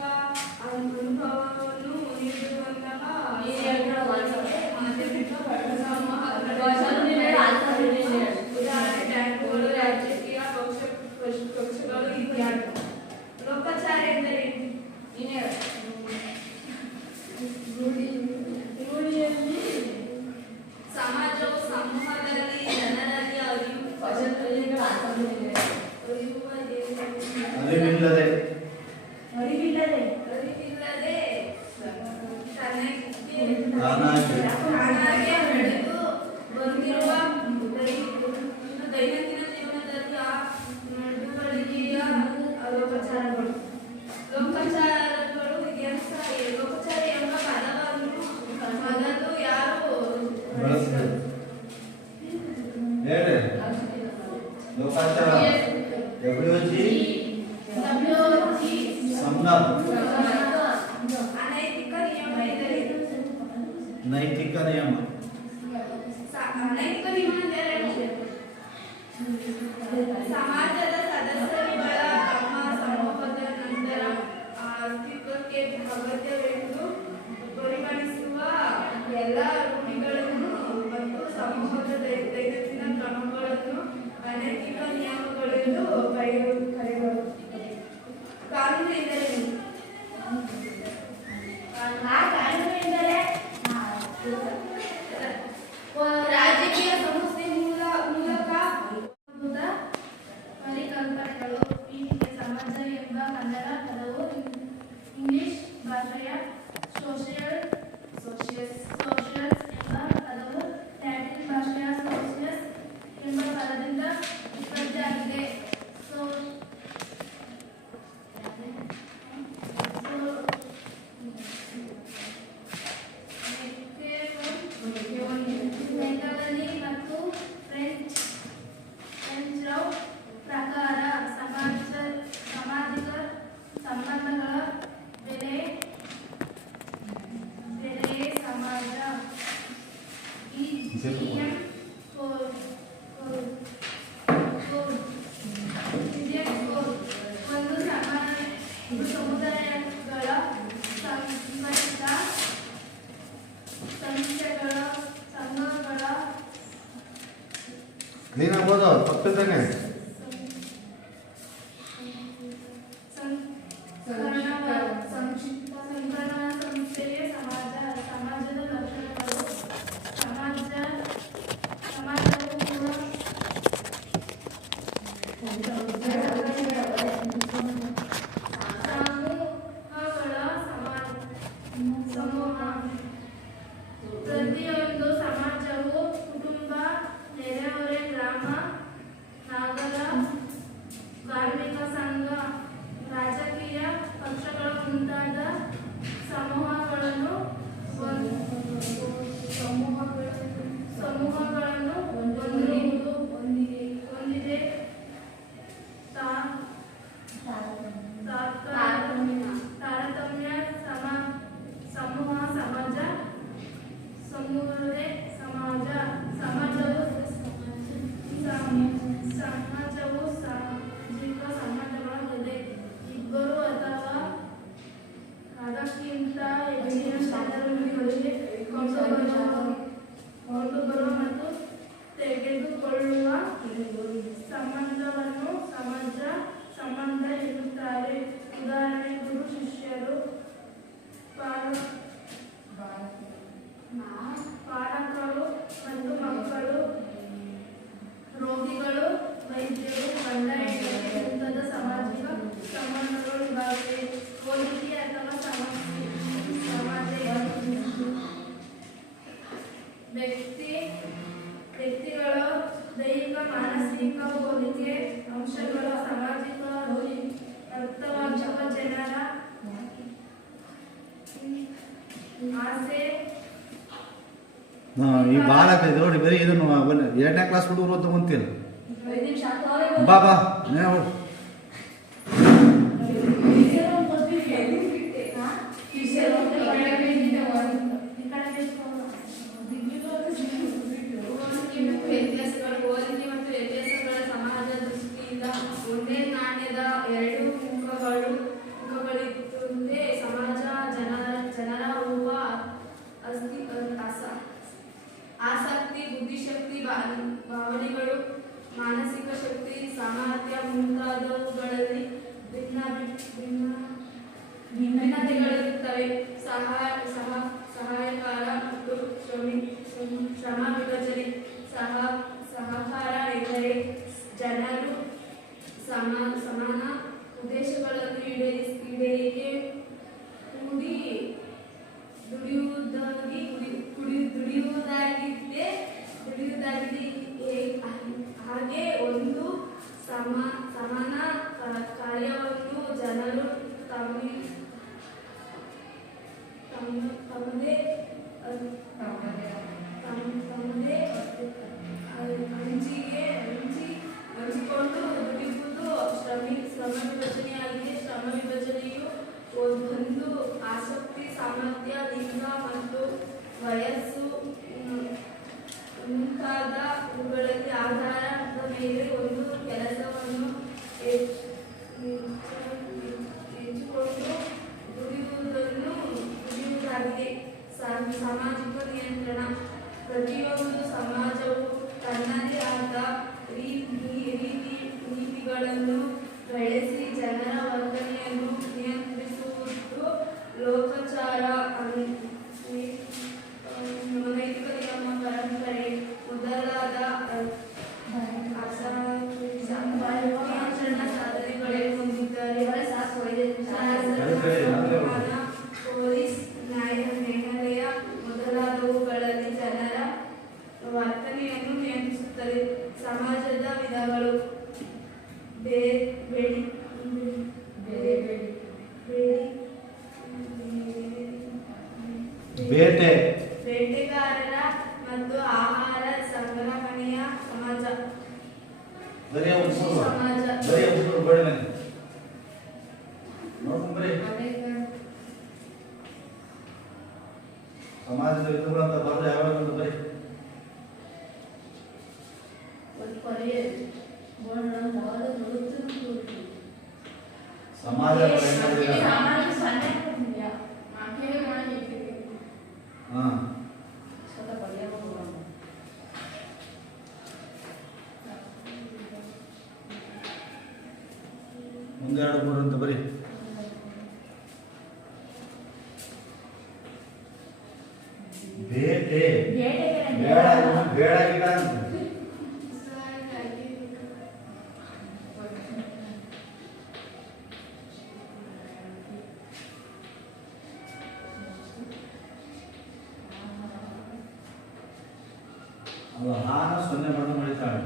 ಅನುಭವವನ್ನು ನೀಡುವಂತಹ ಮಾಧ್ಯಮಿಕ ಸಮೂಹಗಳು. ಉದಾಹರಣೆ ಬ್ಯಾಂಕುಗಳು, ರಾಜಕೀಯ ಪಕ್ಷಗಳು ಇತ್ಯಾದಿ. ಲೋಕಾಚಾರ ಎಂದರೇನು? ರೂಢಿಯಲ್ಲಿ ಸಮಾಜವು ಸಮೂಹದಲ್ಲಿ ಜನರಲ್ಲಿ ಅರಿವಿಲ್ಲದೆ ಅರಿವಿಲ್ಲದೆ ತಾನಾಗಿ ನಡೆದು ಬಂದಿರುವ ದೈನಂದಿನ ಜೀವನದಲ್ಲಿ ಆ ನಡವಳಿಕೆಯ ಲೋಕಾಚಾರಗಳು. ಲೋಕಾಚಾರಗಳು ಇತಿಹಾಸ. ಲೋಕಾಚಾರ ಎಂಬ ಪದವನ್ನು ಮೊದಲು ಯಾರು ಬಳಸಿದರು? ಹೇಳಿ. ಲೋಕಾಚಾರ WG ಸಂಜ್ಞಾತ್. ಅನೈತಿಕ ನಿಯಮ ಎಂದರೇನು? ನೈತಿಕ ನಿಯಮ. ಅನೈತಿಕ ನಿಯಮ ಎಂದರೇನು? ಸಮಾಜದ ಸದಸ್ಯರುಗಳ ತಮ್ಮ ಸಮೂಹದ ನಂತರ ಅಸ್ತಿತ್ವಕ್ಕೆ ಅಗತ್ಯವೆಂದು ಪರಿಗಣಿಸುವ ಎಲ್ಲ ರೂಢಿಗಳನ್ನು ಮತ್ತು ಸಮೂಹದ ದೈನಂದಿನ ಕ್ರಮಗಳನ್ನು ಅನೈತಿಕ ನಿಯಮಗಳೆಂದು ಕರೆಯುವರು. ಕಾನೂನು ಎಂದರೇನು? ಕಾನೂನು ಎಂದರೆ ರಾಜಕೀಯ ಸಂಸ್ಥೆ ಮೂಲಕ ಪರಿಕಲ್ಪನೆಗಳು. ಹೀಗೆ ಸಮಾಜ ಎಂಬ ಕನ್ನಡ ಪದವು ಇಂಗ್ಲಿಷ್ ಭಾಷೆಯ ಸೋಷಿಯಸ್ ಎಂಬ ಪದವು ಲ್ಯಾಟಿನ್ ಭಾಷೆಯ ಸೋಷಿಯಸ್ ಎಂಬ ಪದದಿಂದ ಉತ್ಪತ್ತಿಯಾಗಿದೆ. ಮೆಕ್ಯಾವಲ್ಲಿ ಮತ್ತು ಫ್ರೆಂಚ್ ಪ್ರಕಾರ ಸಾಮಾಜಿಕ ಸಂಬಂಧಗಳ ಬೆಲೆ ಸಮಾಜ. ಒಂದು ಸಮುದಾಯಗಳ ಸಂಘಟಿತ ಸಂಸ್ಥೆಗಳ ಸಂಘಗಳ ನೀನಾಗ್ಬೋದು ಪಕ್ಕದಾಗೆ. ಸಂಘಟನಾ ಸಂಸ್ಥೆಯ ಸಮಾಜದ ಲಕ್ಷಣಗಳು. ಸಮಾಜವು ಸಮೂಹ. ಪ್ರತಿಯೊಂದು ಸಮಾಜವು ಕುಟುಂಬ, ನೆರೆಹೊರೆ, ಗ್ರಾಮ, ನಗರ, ಕಾರ್ಮಿಕ ಸಂಘ, ರಾಜಕೀಯ ಪಕ್ಷಗಳು ಮುಂತಾದ ಸಮೂಹಗಳನ್ನು ಹೊಂದಿದೆ. ತಾರತಮ್ಯ ಆಸೆ ಈ ಭಾಳ ಆಗ್ತೈತೆ ನೋಡಿ ಬರೀ ಇದನ್ನು ಬನ್ನಿ 2ನೇ ಕ್ಲಾಸ್ ಹುಡುಗರು ಓದ್ತಾ ಬಂತಿಲ್ಲ 5 ನಿಮಿಷ ಆಗ್ತಾವೆ. ಬಾ ಬಾ ನೀವು ವ್ಯತ್ಯಾಸಗಳು ಹೋಲಿಕೆ ಮತ್ತು ವ್ಯತ್ಯಾಸಗಳ ಸಮಾಜ ದೃಷ್ಟಿಯಿಂದ ಒಂದೇ ನಾಣ್ಯದ ಎರಡು ಮುಖಗಳಿದ್ದಂತೆ ಸಮಾಜ ಜನರ ರೂಪ ಆಸಕ್ತಿ ಬುದ್ಧಿಶಕ್ತಿ ಭಾವನೆಗಳು ಮಾನಸಿಕ ಶಕ್ತಿ ಸಾಮರ್ಥ್ಯ ಮುಂತಾದವುಗಳಲ್ಲಿ ಭಿನ್ನತೆಗಳಿರುತ್ತವೆ. ಸಹಾಯಕಾರ ಮತ್ತು ಶ್ರಮ ವಿಭಜನೆ ಸಹಕಾರ ಎಂದರೆ ಜನರು ಸಮಾನ ಉದ್ದೇಶಗಳನ್ನು ಈಡೇರಿಕೆ ಕೂಡಿ ದುಡಿಯುವುದಾಗಿದೆ. ಹಾಗೆ ಒಂದು ಸಮಾನ ಕಾರ್ಯವನ್ನು ಜನರು ತಮ್ಮದೇ ಹಂಚಿಕೊಂಡು ದುಡಿಯುವುದು ಶ್ರಮ ವಿಭಜನೆಯಾಗಿದೆ. ಶ್ರಮ ವಿಭಜನೆಯು ಒಂದು ಆಸಕ್ತಿ ಸಾಮರ್ಥ್ಯ ಲಿಂಗ ಮತ್ತು ವಯಸ್ಸು ಮುಂತಾದವುಗಳಲ್ಲಿ ಆಧಾರದ ಮೇಲೆ ಒಂದು ಕೆಲಸವನ್ನು ಹೆಚ್ಚಿಕೊಂಡು ದುಡಿಯುವುದಾಗಿದೆ. ಸಾಮಾಜಿಕ ನಿಯಂತ್ರಣ ಪ್ರತಿಯೊಂದು ಸಮಾಜವು ತನ್ನದೇ ಆದ ನೀತಿಗಳನ್ನು ಬೆಳೆಸಿ ಜನರ ವರ್ತನೆಯನ್ನು ನಿಯಂತ್ರಿಸುವುದು ಲೋಕಾಚಾರ ನೈತಿಕ ನಿಯಮ ಪರಂಪರೆ ಮೊದಲಾದ ನಿಯಂತ್ರಣ ಸಾಧನೆಗಳನ್ನು ಹೊಂದಿದ್ದಾರೆ. ಪೊಲೀಸ್ ನ್ಯಾಯಾಲಯ ಮೊದಲಾದವುಗಳಲ್ಲಿ ಜನರ ವರ್ತನೆಯನ್ನು ನಿಯಂತ್ರಿಸುತ್ತದೆ. ಸಮಾಜದ ವಿಧಗಳು ಬೇಟೆಗಾರರ ಮತ್ತು ಆಹಾರ ಸಂಗ್ರಹಣೆಯ ಸಮಾಜ. ಸಮಾಜದ ವಿಧಗಳಂತ ಬರೆದು ಯಾವಾಗ ಬರೀ ಸಮಾಜ ಮುಂದೆ 2 3 ಅಂತ ಬರೀ ಬೇಟೆ ಬೇಡ ಗಿಡ ಅಂತ ಅಲ್ಲ ಹಾನ 0 ಬಣ್ಣ ಮಾಡಿತಾಳೆ.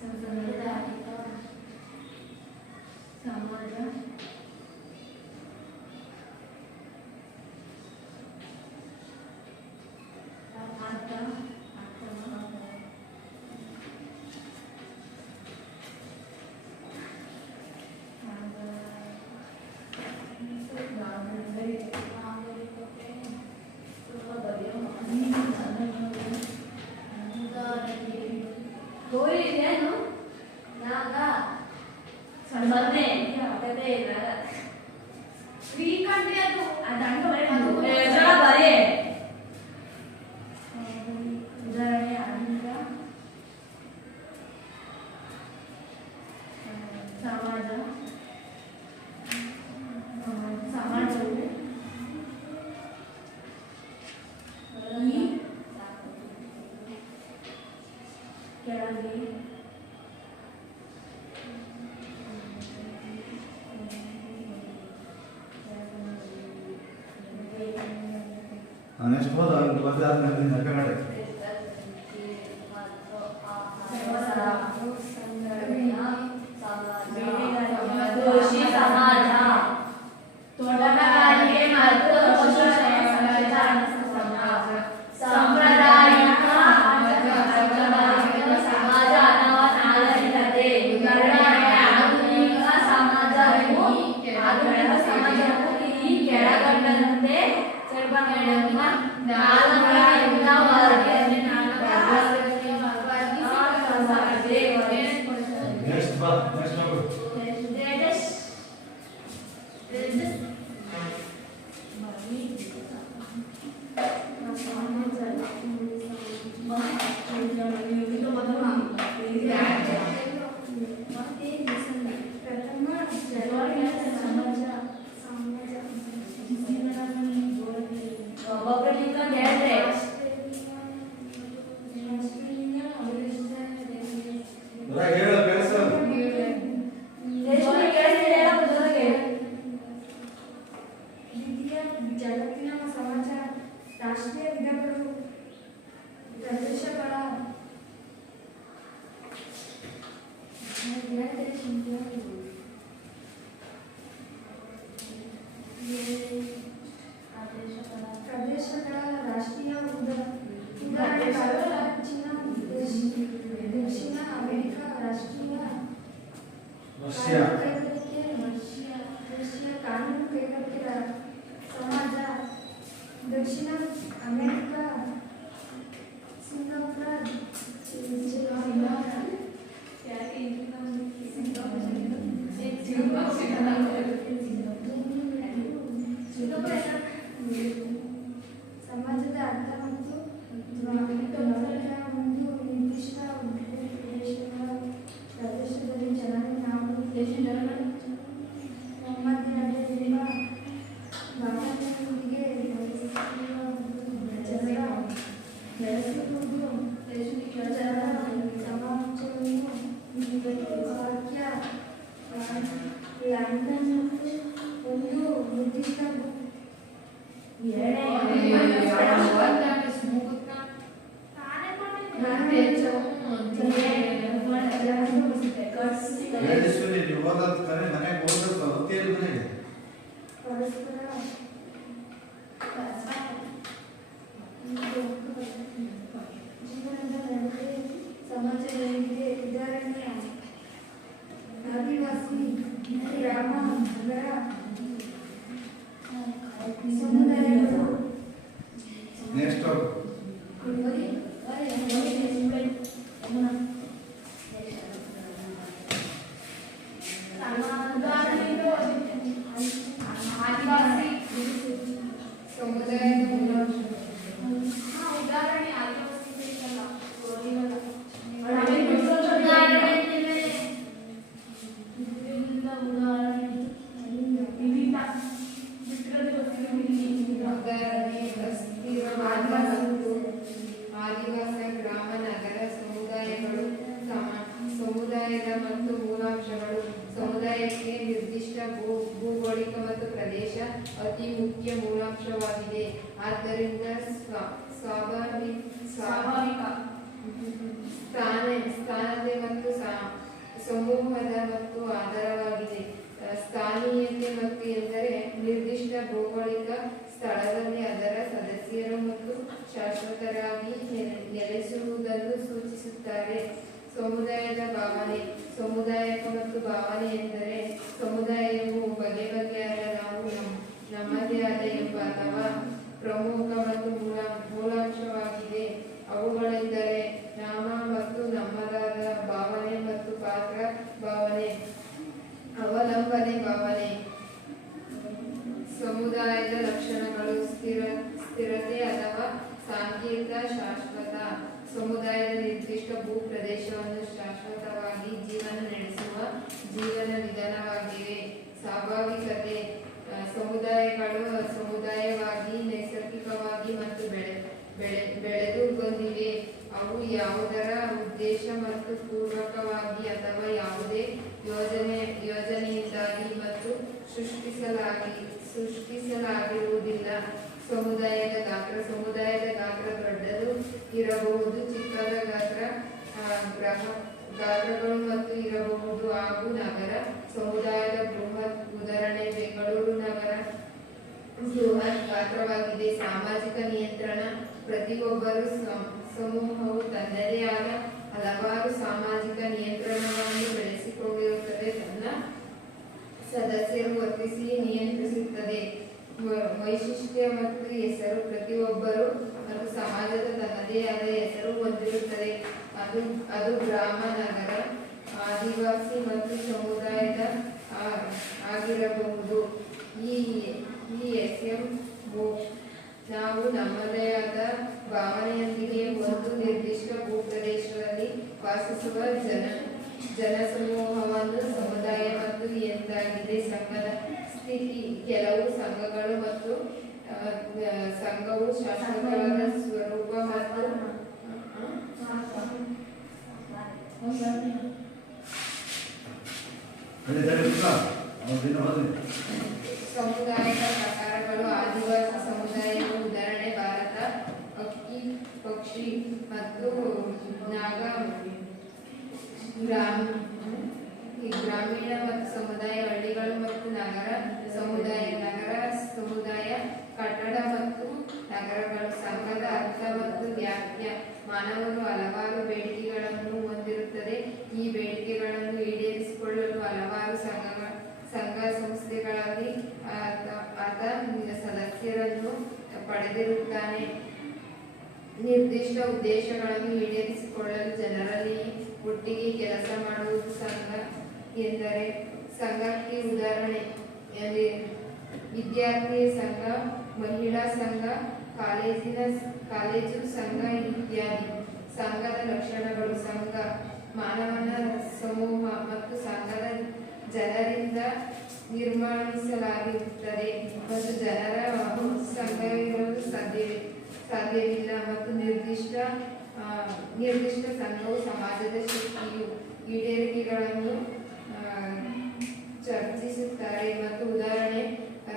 ಸಂಪ್ರದಾಯ ಇದೇನು ನಾಗ ಸೊನ್ನೆ ಅದೇ ನಾಗ ಶ್ರೀಕಂಠೆ ಅದು ಅಂಕ ಬರೀ ಬರೇ ಉದಾಹರಣೆ ಅಂಕ ಸಮಾಜವು ಈ ಕೆಳಗೆ ನೆಕ್ಸ್ಟ್ ಹೋದ ಕನ್ನಡ ಕೃಷಿ ಸಮಾಜ ತೋಟಗಾರಿಕೆ ಮತ್ತು ಸಾಂಪ್ರದಾಯಿಕ ಸಮಾಜ ಅಥವಾ ನಾಗರಿಕತೆ ಆಧುನಿಕ ಸಮಾಜವು ಈ ಕೆಳಕಂಡಂತೆ ನಾಲ್ಕರಿಂದ ನೆಕ್ಸ್ಟ್ ಬಾ ನೆಕ್ಸ್ಟ್ ಹೋಗು ಒಬ್ಬೊಬ್ಬರಿಂದ ಹೇಳಿದ್ರೆ ಹೇಳ ಕೆಲಸ ಜಗತ್ತಿನ ಸಮಾಜ ರಾಷ್ಟ್ರೀಯ ವಿಧಗಳು ಪ್ರದೇಶಗಳ ಪ್ರದೇಶಗಳ ರಾಷ್ಟ್ರೀಯ ಉದಾಹರಣೆಗಳು ದಕ್ಷಿಣ ಅಮೆರಿಕ ರಾಷ್ಟ್ರೀಯ ರಷ್ಯಾ ರಷ್ಯಾ ಕಾನೂನು ಕೈಗಾರಿಕೆ ಸಮಾಜ ದಕ್ಷಿಣ ಅಮೆರಿಕ ಸಿಂಗಾಪುರ ಸಮಾಜದ ಅರ್ಥ ಮತ್ತು ಒಂದು ನಿರ್ದಿಷ್ಟ ಪ್ರದೇಶದಲ್ಲಿ ಜನರು ನಾವು ನಮ್ಮದೇ ನಡೆಯುವ ಭಾವನೆಯೊಂದಿಗೆ ಜನರ ಬೆಳೆಸುವುದು ಜನರ ಸಮಾಜವನ್ನು ವಾಕ್ಯ ಲಂಡನ್ ಒಂದು ನಿರ್ದಿಷ್ಟ ರೇಡಿಸ್ವಲ್ಲಿ ನೀವು ಹೋದಂತ ಕರೆ ಮನೆಗೆ ಹೋಗ್ಬೇಕು ಹೊತ್ತೇಳಿ ಮನೆಗೆ ಪರಸ್ಪರ ಜೀವನದ ನಡುವೆ ಸಮಾಜಗಳಿಗೆ ಉದಾಹರಣೆ ಆದಿವಾಸಿ ಗ್ರಾಮ ನಗರ ಸಮುದಾಯಗಳು ನೆಕ್ಸ್ಟ್ ಆದಿವಾಸಿ ಸಮುದಾಯದ ಉದಾಹರಣೆ ಆದಿವಾಸಿ ಆದಿವಾಸಿ ಗ್ರಾಮ ನಗರ ಸಮುದಾಯಗಳು ಸಮುದಾಯದ ಮತ್ತು ಮೂಲಾಂಶಗಳು ಸಮುದಾಯಕ್ಕೆ ನಿರ್ದಿಷ್ಟ ಭೂಗೋಳಿಕ ಮತ್ತು ಪ್ರದೇಶ ಅತಿ ಮುಖ್ಯ ಮೂಲಾಂಶವಾಗಿದೆ. ಆದ್ದರಿಂದ ಸ್ವಾಭಾವಿಕ ಸ್ಥಾನತೆ ಮತ್ತು ಸಮೂಹದ ಮತ್ತು ಆಧಾರವಾಗಿದೆ. ಸ್ಥಾನೀಯತೆ ಮತ್ತು ಎಂದರೆ ನಿರ್ದಿಷ್ಟ ಭೌಗೋಳಿಕ ಸ್ಥಳದಲ್ಲಿ ಅದರ ಸದಸ್ಯರು ಮತ್ತು ಶಾಶ್ವತರಾಗಿ ನೆಲೆಸುವುದನ್ನು ಸೂಚಿಸುತ್ತಾರೆ. ಸಮುದಾಯದ ಭಾವನೆ ಸಮುದಾಯಕ ಮತ್ತು ಭಾವನೆ ಎಂದರೆ ಸಮುದಾಯವು ಬಗೆಯಾದ ನಾವು ನಮ್ಮದೇ ಆದ ಎಂಬ ಅಥವಾ ಪ್ರಮುಖ ಮತ್ತು ಮೂಲಾಂಶವಾಗಿದೆ. ಅವುಗಳೆಂದರೆ ನಾಮ ಮತ್ತು ನಮ್ಮದಾದ ಭಾವ ಯೋಜನೆಯಿಂದಾಗಿ ಮತ್ತು ಸೃಷ್ಟಿಸಲಾಗಿರುವುದಿಲ್ಲ. ಸಮುದಾಯದ ಗಾತ್ರ ದೊಡ್ಡದು ಇರಬಹುದು, ಚಿಕ್ಕದ ಗಾತ್ರಗಳು ಮತ್ತು ಇರಬಹುದು ಹಾಗೂ ನಗರ ಸಮುದಾಯದ ಬೃಹತ್. ಉದಾಹರಣೆ ಬೆಂಗಳೂರು ನಗರ ಬೃಹತ್ ಗಾತ್ರವಾಗಿದೆ. ಸಾಮಾಜಿಕ ನಿಯಂತ್ರಣ ಪ್ರತಿಯೊಬ್ಬರು ಸಮೂಹವು ತನ್ನದೇ ಆದ ಹಲವಾರು ಸಾಮಾಜಿಕ ನಿಯಂತ್ರಣವನ್ನು ಬೆಳೆಸಿಕೊಂಡಿರುತ್ತದೆ. ತನ್ನ ಸದಸ್ಯರು ವರ್ತಿಸಿ ನಿಯಂತ್ರಿಸುತ್ತದೆ. ವೈಶಿಷ್ಟ್ಯ ಮತ್ತು ಹೆಸರು ಪ್ರತಿಯೊಬ್ಬರು ಮತ್ತು ಸಮಾಜದ ತನ್ನದೇ ಆದ ಹೆಸರು ಹೊಂದಿರುತ್ತದೆ. ಅದು ಗ್ರಾಮ, ನಗರ, ಆದಿವಾಸಿ ಮತ್ತು ಸಮುದಾಯದ ಆಗಿರಬಹುದು. ಈ ಎಸ್ಎಂ ನಾವು ನಮ್ಮದೇ ಆದ ಭಾವನೆಯೊಂದಿಗೆ ಒಂದು ನಿರ್ದಿಷ್ಟ ಭೂಪ್ರದೇಶದಲ್ಲಿ ವಾಸಿಸುವ ಜನಸಮೂಹವನ್ನು ಸಮುದಾಯ ಮತ್ತು ಎಂದಾಗಿದೆ. ಸಂಘದ ಸ್ಥಿತಿ ಕೆಲವು ಸಂಘಗಳು ಮತ್ತು ಸಂಘವು ಶಾಸನಬದ್ಧ ಸ್ವರೂಪ ಮತ್ತು ಸಮುದಾಯದ ಪ್ರಕಾರಗಳು. ಆದಿವಾಸಿ ಸಮುದಾಯವು ಉದಾಹರಣೆ ಭಾರತ, ಅಕ್ಕಿ, ಪಕ್ಷಿ ಮತ್ತು ನಾಗ. ಗ್ರಾಮೀಣ ಮತ್ತು ಸಮುದಾಯ ಹಳ್ಳಿಗಳು ಮತ್ತು ನಗರ ಸಮುದಾಯ ಕಟ್ಟಡ ಮತ್ತು ನಗರಗಳು. ಸಂಘದ ಅರ್ಥ ಮತ್ತು ವ್ಯಾಖ್ಯ. ಮಾನವನು ಹಲವಾರು ಬೇಡಿಕೆಗಳನ್ನು ಹೊಂದಿರುತ್ತದೆ. ಈ ಬೇಡಿಕೆಗಳನ್ನು ಈಡೇರಿಸಿಕೊಳ್ಳಲು ಹಲವಾರು ಸಂಘ ಸಂಸ್ಥೆಗಳಲ್ಲಿ ಆತ ಸದಸ್ಯರನ್ನು ಪಡೆದಿರುತ್ತಾನೆ. ನಿರ್ದಿಷ್ಟ ಉದ್ದೇಶಗಳನ್ನು ಈಡೇರಿಸಿಕೊಳ್ಳಲು ಜನರಲ್ಲಿ ಒಟ್ಟಿಗೆ ಕೆಲಸ ಮಾಡುವುದು ಸಂಘ ಎಂದರೆ. ಸಂಘಕ್ಕೆ ಉದಾಹರಣೆ ವಿದ್ಯಾರ್ಥಿ ಸಂಘ, ಮಹಿಳಾ ಸಂಘ, ಕಾಲೇಜು ಸಂಘ ಇತ್ಯಾದಿ. ಸಂಘದ ಲಕ್ಷಣಗಳು. ಸಂಘ ಮಾನವನ ಸಮೂಹ ಮತ್ತು ಸಂಘದ ಜನರಿಂದ ನಿರ್ಮಾಣಿಸಲಾಗಿರುತ್ತದೆ ಮತ್ತು ಜನರ ಸಂಘವಿರಲು ಸಾಧ್ಯವಿಲ್ಲ ಮತ್ತು ನಿರ್ದಿಷ್ಟ ಸಂಘವು ಸಮಾಜದ ಶಕ್ತಿಯು ಈಡೇರಿಕೆಗಳನ್ನು ಚರ್ಚಿಸುತ್ತಾರೆ ಮತ್ತು ಉದಾಹರಣೆ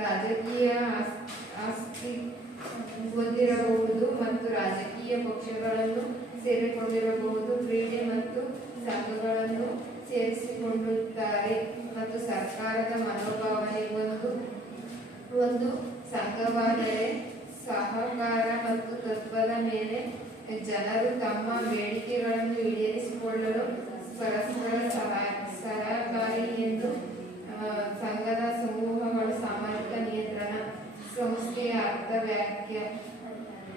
ರಾಜಕೀಯ ಆಸ್ತಿ ಹೊಂದಿರಬಹುದು ಮತ್ತು ರಾಜಕೀಯ ಪಕ್ಷಗಳನ್ನು ಸೇರಿಕೊಂಡಿರಬಹುದು. ಕ್ರೀಡೆ ಮತ್ತು ಸಂಘಗಳನ್ನು ಸೇರಿಸಿಕೊಳ್ಳುತ್ತಾರೆ ಮತ್ತು ಸರ್ಕಾರದ ಮನೋಭಾವನೆ. ಒಂದು ಸಂಘವಾದರೆ ಸಹಕಾರ ಮತ್ತು ತತ್ವದ ಮೇಲೆ ಜನರು ತಮ್ಮ ಬೇಡಿಕೆಗಳನ್ನು ಈಡೇರಿಸಿಕೊಳ್ಳಲು ಪರಸ್ಪರ ಸಹಕಾರಿ ಎಂದು. ಸಂಘದ ಸಮೂಹಗಳು ಸಾಮಾಜಿಕ ನಿಯಂತ್ರಣ. ಸಂಸ್ಥೆಯ ಅರ್ಥ ವ್ಯಾಖ್ಯ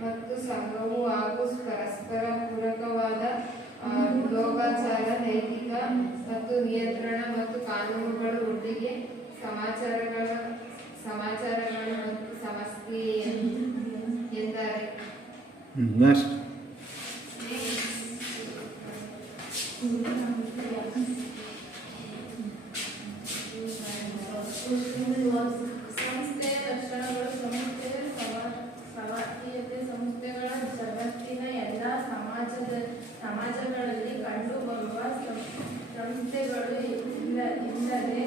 ಮತ್ತು ಸಂಘವು ಹಾಗೂ ಪರಸ್ಪರ ಪೂರಕವಾದ ಲೋಕಾಚಾರ, ನೈತಿಕ ಮತ್ತು ನಿಯಂತ್ರಣ ಮತ್ತು ಕಾನೂನುಗಳು ಒಟ್ಟಿಗೆ ಸಮಾಚಾರಗಳು ಮತ್ತು ಸಮಸ್ಯೆ ಎಂದರೆ. ನೆಕ್ಸ್ಟ್ ಸಂಸ್ಥೆಯ ಲಕ್ಷಣಗಳು. ಸಂಸ್ಥೆಯ ಸವಾಲೀಯತೆ. ಸಂಸ್ಥೆಗಳ ಜಗತ್ತಿನ ಎಲ್ಲ ಸಮಾಜಗಳಲ್ಲಿ ಕಂಡುಬರುವ ಸಂಸ್ಥೆಗಳು ಇಲ್ಲದೆ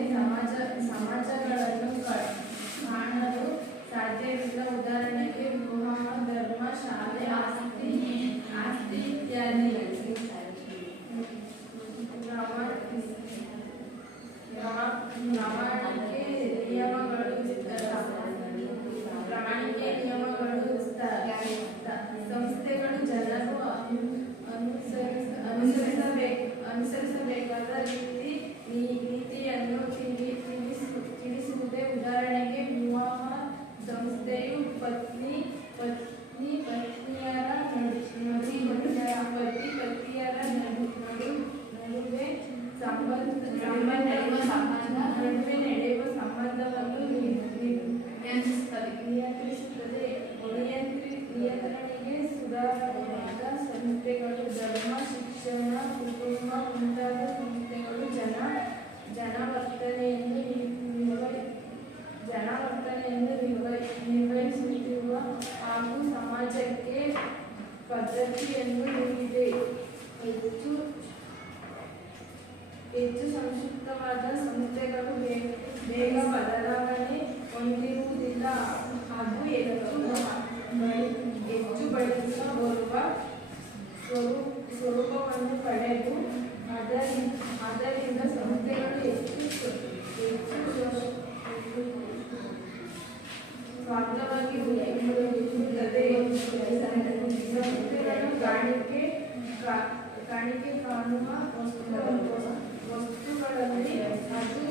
ಸಮಾಜಗಳನ್ನು ಕಾಣಲು ಸಾಧ್ಯವಿಲ್ಲ. ಉದಾಹರಣೆಗೆ ವಿವಾಹ, ಧರ್ಮ, ಶಾಲೆ, ಆಸ್ತಿ ಇತ್ಯಾದಿ. ಪ್ರಾಮಾಣಿಕೆ ನಿಯಮಗಳು ಸಂಸ್ಥೆಗಳು ಜನರು ಅನುಸರಿಸಬೇಕಾದ ನೀತಿಯನ್ನು ತಿಳಿಸುವುದೇ. ಉದಾಹರಣೆಗೆ ವಿವಾಹ ಸಂಸ್ಥೆಯು ಪತ್ನಿಯರ ನಡುವೆ ನಡುವೆ ನಡೆಯುವ ಸಂಬಂಧವನ್ನು ನಿಯಂತ್ರಿಸುತ್ತದೆ. ನಿಯಂತ್ರಣೆಗೆ ಸುಧಾರಣೆಯಾದ ಸಂಸ್ಥೆಗಳು. ಧರ್ಮ, ಶಿಕ್ಷಣ, ಕುಟುಂಬ ಮುಂತಾದ ಸಂಸ್ಥೆಗಳು ಜನವರ್ತನೆಯನ್ನು ನಿರ್ವಹಿಸುತ್ತಿರುವ ಹಾಗೂ ಸಮಾಜಕ್ಕೆ ಪದ್ಧತಿಯನ್ನು ನೀಡಿದೆ. ಹೆಚ್ಚು ಸಂಕ್ಷಿಪ್ತವಾದ ಸಂಸ್ಥೆಗಳು ಬೇಗ ಬದಲಾವಣೆ ಹೊಂದಿರುವುದಿಲ್ಲ ಹಾಗೂ ಹೆಚ್ಚು ಬಳಸುವ ಬರುವ ಸ್ವರೂಪವನ್ನು ಪಡೆದು ಅದರಿಂದ ಸಂಸ್ಥೆಗಳು ಹೆಚ್ಚು ಸ್ವಾರ್ಥವಾಗಿ ಉಳಿಯುತ್ತದೆ. ಸಂಸ್ಥೆಗಳು ಕಾಣಿಕೆ ಕಾಣುವ ವಸ್ತುಗಳಲ್ಲಿ ಅದು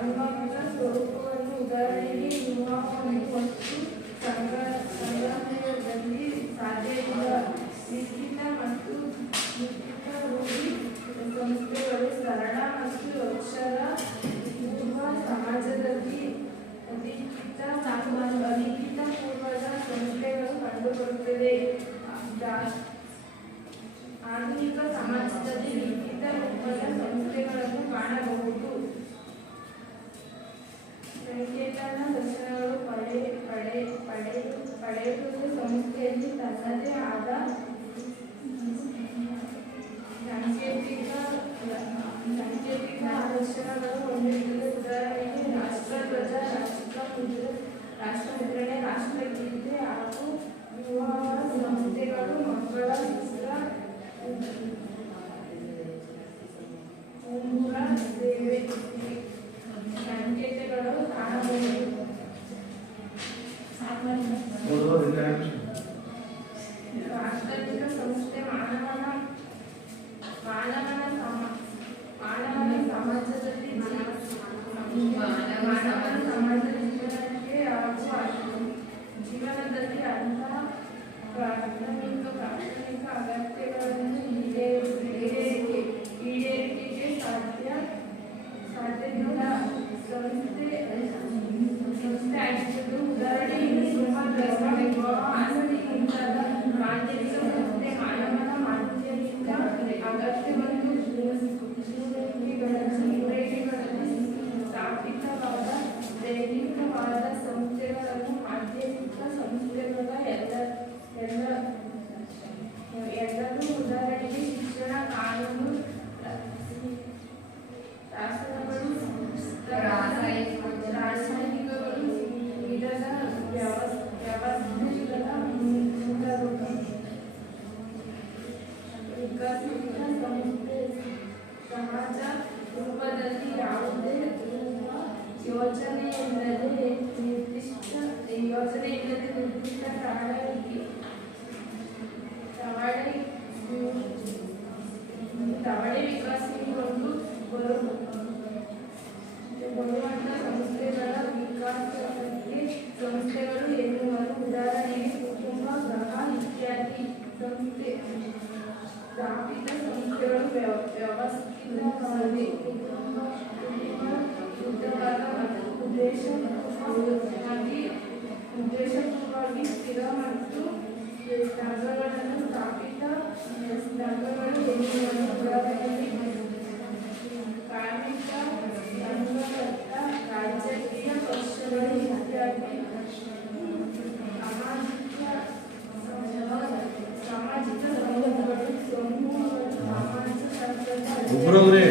ಅನುಭವದ ಸ್ವರೂಪವನ್ನು ಉದಾಹರಣೆಗೆ ನಿರ್ಮಾಣ ವಸ್ತು ಸಂಗ್ರಹಣೆಯಲ್ಲಿ ಸಾಧ್ಯವಿಲ್ಲ. ನಿಶ್ಚಿತ ಮತ್ತು ನಿಶ್ಚಿತ ರೂಢಿ ಸಂಸ್ಥೆಗಳು ಸರಳ ಮತ್ತು ಅಕ್ಷರ ಪೂರ್ವ ಸಮಾಜದಲ್ಲಿ ಅಧಿಕೃತ ಪೂರ್ವದ ಸಂಸ್ಥೆಗಳು ಕಂಡುಬರುತ್ತವೆ. ಆಧುನಿಕ ಸಮಾಜದಲ್ಲಿ ಲಿಖಿತ ರೂಪದ ಸಂಸ್ಥೆಗಳನ್ನು ಕಾಣಬಹುದು. ಸಂಕೇತನ ಲಕ್ಷಣಗಳು ಪಡೆಯುವುದು ಸಂಸ್ಥೆಯಲ್ಲಿ ತನ್ನದೇ ಆದ ಸಾಂಕೇತಿಕ ಲಕ್ಷಣಗಳು ಹೊಂದಿರುತ್ತದೆ. ಉದಾಹರಣೆಗೆ ರಾಷ್ಟ್ರಧ್ವಜ, ರಾಷ್ಟ್ರಮುದ್ರಣೆ, ರಾಷ್ಟ್ರಗೀತೆ ಹಾಗೂ ವಿವಾಹ ಸಂಸ್ಥೆಗಳು ಮಕ್ಕಳ ಚಿತ್ರ, ಉಂಗುರ, ಸೇವೆ ಸಂಕೇತಗಳು ಕಾಣಬಹುದು. ರಾಷ್ಟ್ರೀಯ ಸಂಸ್ಥೆ ಮಾನವನ ಸಮಾಜದಲ್ಲಿ ಜೀವನಕ್ಕೆ ಹಾಗೂ ಜೀವನದಲ್ಲಿ ಅಂತಹ ಪ್ರಾಥಮಿಕ ಅಗತ್ಯಗಳನ್ನು ಈಡೇರಿಕೆಗೆ ಸಾಧ್ಯವಿಲ್ಲ. ಸಂಸ್ಥೆ ಆಗಿದ್ದು ಉದಾಹರಣೆಗೆ ಧರ್ಮ, ವಿವಾಹ, ಆಸ್ತಿ ಮುಂತಾದ ಮಾಂತ್ರಿಕ ಸಂಸ್ಥೆ ಮಾನವನ ಮಾಧ್ಯಮಿಕ ಅಗತ್ಯವನ್ನು ಪೂರೈಕೆಗಳಲ್ಲಿ ಸ್ಥಾಪಿತವಾದ ದೈಹಿಕವಾದ ಸಂಸ್ಥೆಗಳನ್ನು ಮಾಧ್ಯಮಿಕ ಸಂಸ್ಥೆಗಳ ಎಲ್ಲರೂ ಉದಾಹರಣೆಗೆ ಶಿಕ್ಷಣ, ಕಾನೂನು, ಶಾಸನಗಳು, ರಾಸಾಯನಿಕಗಳು, ವಿಧದ ವ್ಯವಸ್ಥೆಗಳ ಮುಂತಾದವು. ವಿಕಸಿತ ಸಂಸ್ಥೆ ಸಮಾಜ ರೂಪದಲ್ಲಿ ಯಾವುದೇ ಯೋಜನೆಯಿಲ್ಲದೆ ನಿರ್ದಿಷ್ಟ ತವಳೆ ವಿಕಾಸಗೊಂಡು ಬರುವಂತ ಸಂಸ್ಥೆಗಳ ವಿಕಾಸಕ್ಕೆ ಸಂಸ್ಥೆಗಳು ಎನ್ನುವರು. ಉದಾಹರಣೆಗೆ ಕುಟುಂಬ, ಗೃಹ ಇತ್ಯಾದಿ. ಸಂಸ್ಥೆ ಸ್ಥಾಪಿತ ಸಂಸ್ಥೆಗಳು ವ್ಯವಸ್ಥಿತವಾಗಿ ಶುದ್ಧವಾದ ಮತ್ತು ಉದ್ದೇಶಪೂರ್ವವಾಗಿ ಸ್ಥಿರ ಮತ್ತು ಸಂಘಗಳನ್ನು ಸ್ಥಾಪಿತ ಸಂಘಗಳು ಎನ್ನುವರು. ಉದಾಹರಣೆಗೆ ಕಾರ್ಮಿಕ ಸಂಘಬದ್ಧ ರಾಜಕೀಯ ಪಕ್ಷಗಳು ಇತ್ಯಾದಿ. ಸಾಮಾಜಿಕ ಸಂಘಗಳು, ಸಮೂಹಗಳು, ಸಮಾಜ ಒಬ್ಬರವ್ರೆ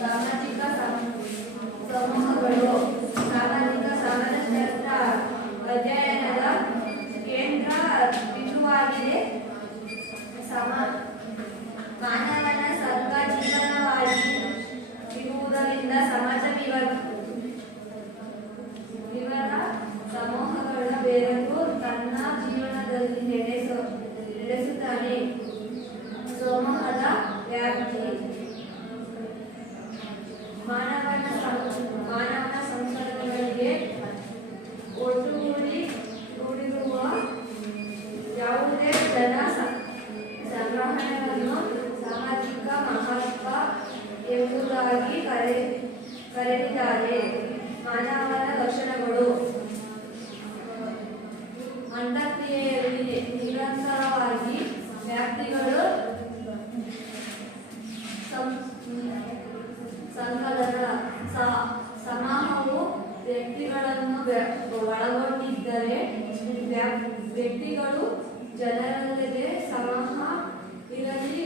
ಸಾಮಾಜಿಕ ಸಮೂಹಗಳು ಸಾಮಾಜಿಕ ಸಾಮರಸ್ಯದ ಅಧ್ಯಯನದ ಕೇಂದ್ರ ಬಿಂದುವಾಗಿದೆ. ಮಾನವನ ಸರ್ಗ ಜೀವನವಾಗಿ ಇರುವುದರಿಂದ ಸಮಾಜ ವಿವರ ಸಮೂಹಗಳ ಬೇರನ್ನು ತನ್ನ ಜೀವನದಲ್ಲಿ ನಡೆಸುತ್ತಾನೆ. ಸಮೂಹದ ವ್ಯಾಪ್ತಿ ಮಾನವನ ಸಂಸ್ಕರಣೆಗಳಿಗೆ ಒಟ್ಟುಗೂಡಿರುವ ಯಾವುದೇ ಜನ ಸಂಗ್ರಹಣೆಯನ್ನು ಸಾಮಾಜಿಕ ಮಹತ್ವ ಎಂಬುದಾಗಿ ಕರೆದಿದ್ದಾರೆ. ಮಾನವನ ಲಕ್ಷಣಗಳು ಅಂತಕ್ರಿಯೆಯಲ್ಲಿ ನಿರಂತರವಾಗಿ ವ್ಯಕ್ತಿಗಳು ಸಂಕಲನ ಸಮಾಹವು ವ್ಯಕ್ತಿಗಳನ್ನು ಒಳಗೊಂಡಿದ್ದರೆ ವ್ಯಕ್ತಿಗಳು ಜನರಲ್ಲದೆ ಸಮೂಹ ಇರಲಿ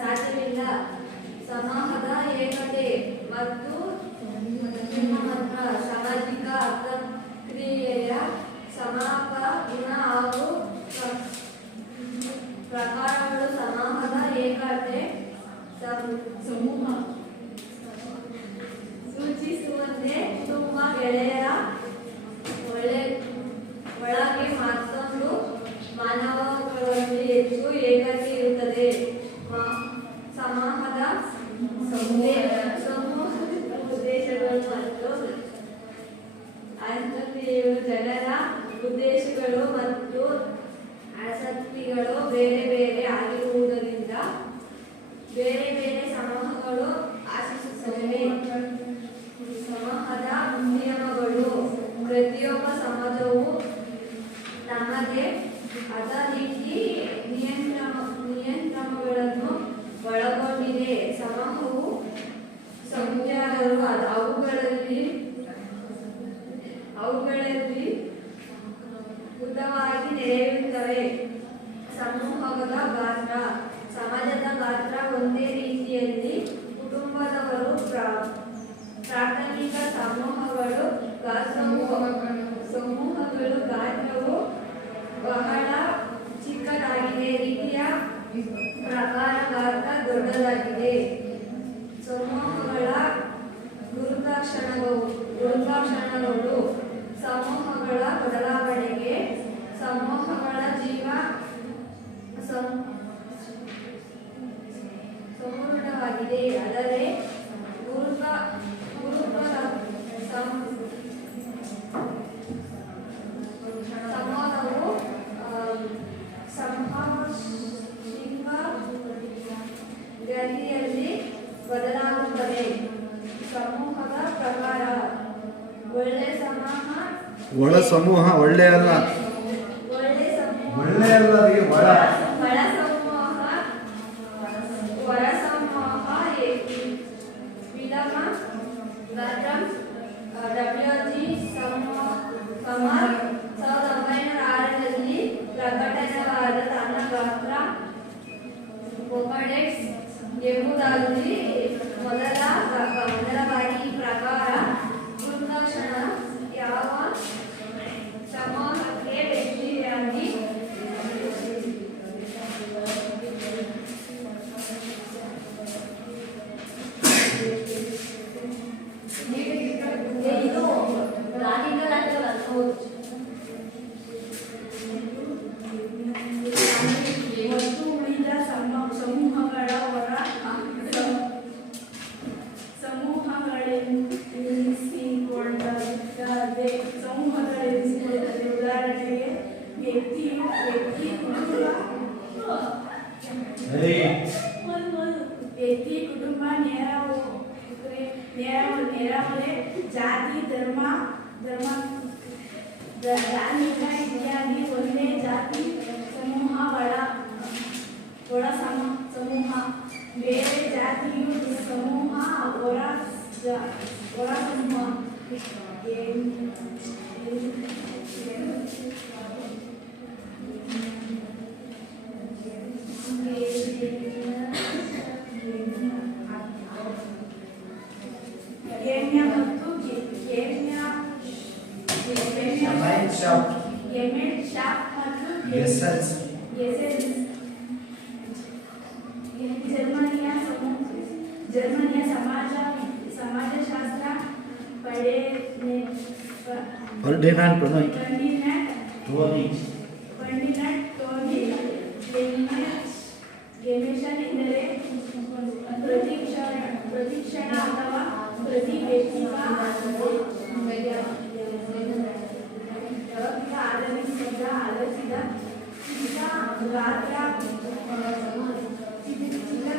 ಸಾಧ್ಯವಿಲ್ಲ. ಸಮೂಹದ ಏಕತೆ ಮತ್ತು ಸಾಮಾಜಿಕ ಕ್ರಿಯೆಯ ಸಮರ್ಪಕ ಗುಣ ಹಾಗೂ ಪ್ರಕಾರಗಳು ಸಮೂಹದ ಏಕತೆ ಸಮೂಹ ಸೂಚಿಸುವಂತೆ ಕುಟುಂಬ ಗೆಳೆಯರ ಒಳಗೆ ಮತ್ತೊಂದು ಮಾನವಗಳಲ್ಲಿ ಹೆಚ್ಚು ಏಕತೆ ಇರುತ್ತದೆ. ಸಮೂಹದ ಉದ್ದೇಶಗಳು ಮತ್ತು ಜನರ ಉದ್ದೇಶಗಳು ಮತ್ತು ಆಸಕ್ತಿಗಳು ಬೇರೆ ಬೇರೆ ಆಗಿರುವುದರಿಂದ ಬೇರೆ ಬೇರೆ ಸಮೂಹಗಳು ಆಶಿಸುತ್ತವೆ. ಸಮೂಹದ ನಿಯಮಗಳು ಪ್ರತಿಯೊಬ್ಬ ಸಮಾಜವು ತಮಗೆ ಆದ ರೀತಿ ನಿಯಂತ್ರಣಗಳನ್ನು ಒಳಗೊಂಡಿದೆ. ಸಮೂಹವು ಸಂಖ್ಯಾಗಳು ಅವುಗಳಲ್ಲಿ ಉದ್ದವಾಗಿ ನೆರೆಯುತ್ತವೆ. ಸಮೂಹದ ಗಾತ್ರ ಸಮಾಜದ ಗಾತ್ರ ಒಂದೇ ರೀತಿಯಲ್ಲಿ ಕುಟುಂಬದವರು ಪ್ರಾಥಮಿಕ ಸಮೂಹಗಳು ಗಾತ್ರವು ಬಹಳ ಚಿಕ್ಕದಾಗಿದೆ. ರೀತಿಯ ಪ್ರಕಾರ ಗಾತ್ರ ದೊಡ್ಡದಾಗಿದೆ. ಸಮೂಹಗಳ ಗುರುಲಕ್ಷಣಗಳು ಸಮೂಹಗಳ ಬದಲಾವಣೆಗೆ ಸಮೂಹಗಳ ಜೀವ ಸಮೃದ್ಧವಾಗಿದೆ. ಆದರೆ ಸಮಾಜವು ಗತಿಯಲ್ಲಿ ಬದಲಾಗುತ್ತದೆ. ಸಮೂಹದ ಪ್ರಕಾರ ಒಳ ಸಮೂಹ ಒಳ್ಳೆ ಅಲ್ಲ, ಒಳ್ಳೆ ಅಲ್ಲ ರೀ. ಒಳ ಸಮೂಹ ಹೊರ ಸಮೂಹ ವಿಲಮ WG ಸಮರ್ 1906ರಲ್ಲಿ ಪ್ರಕಟವಾದ ತನ್ನ ಗಾತ್ರ ಕೊಪಡೆಕ್ಸ್ ಎಂಬುದಾಗಿ ಮೊದಲ ಬಾರಿ ಈ ಪ್ರಕಾರ ಗುರುಲಕ್ಷಣ ಯಾವ ಸಮೂಹಕ್ಕೆ ವ್ಯಕ್ತಿಯಾಗಿ ಇದು ಮತ್ತು ಉಳಿದ ಸಮೂಹಗಳ ಹೊರ ಸಮೂಹಗಳೆನಿಸಿಕೊಳ್ಳದೆ ಉದಾಹರಣೆಗೆ ವ್ಯಕ್ತಿ ಕುಟುಂಬ ನೆರವರೆ ಜಾತಿ ಧರ್ಮ ಧಾರ್ಮಿಕ ಇತ್ಯಾದಿ ಒಂದೇ ಜಾತಿ ಸಮೂಹ ಒಳ ಸಮೂಹ ಬೇರೆ ಜಾತಿಯು ಸಮೂಹ ಹೊರ ಸಮೂಹ ಜರ್ಮನಿಯ ಸಮಾಜಶಾಸ್ತ್ರ ಫರ್ಡಿನಾಂಡ್ ಟೋನಿ ಗೆಮಿಷನ್ ಎಂದರೆ ಪ್ರತಿಕ್ಷಣ ಅಥವಾ ಪ್ರತಿ ವ್ಯಕ್ತಿಗ ಆಧರಿಸಿದ ಚಿಕ್ಕ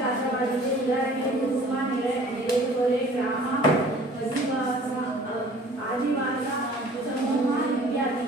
ಗಾತ್ರವಾಗಿದೆ. ಉದಾಹರಣೆಗೆ ಕುಟುಂಬ, ನೆರೆಹೊರೆ, ಗ್ರಾಮ, ಆದಿವಾಸ ಸಮೂಹ ಇತ್ಯಾದಿ.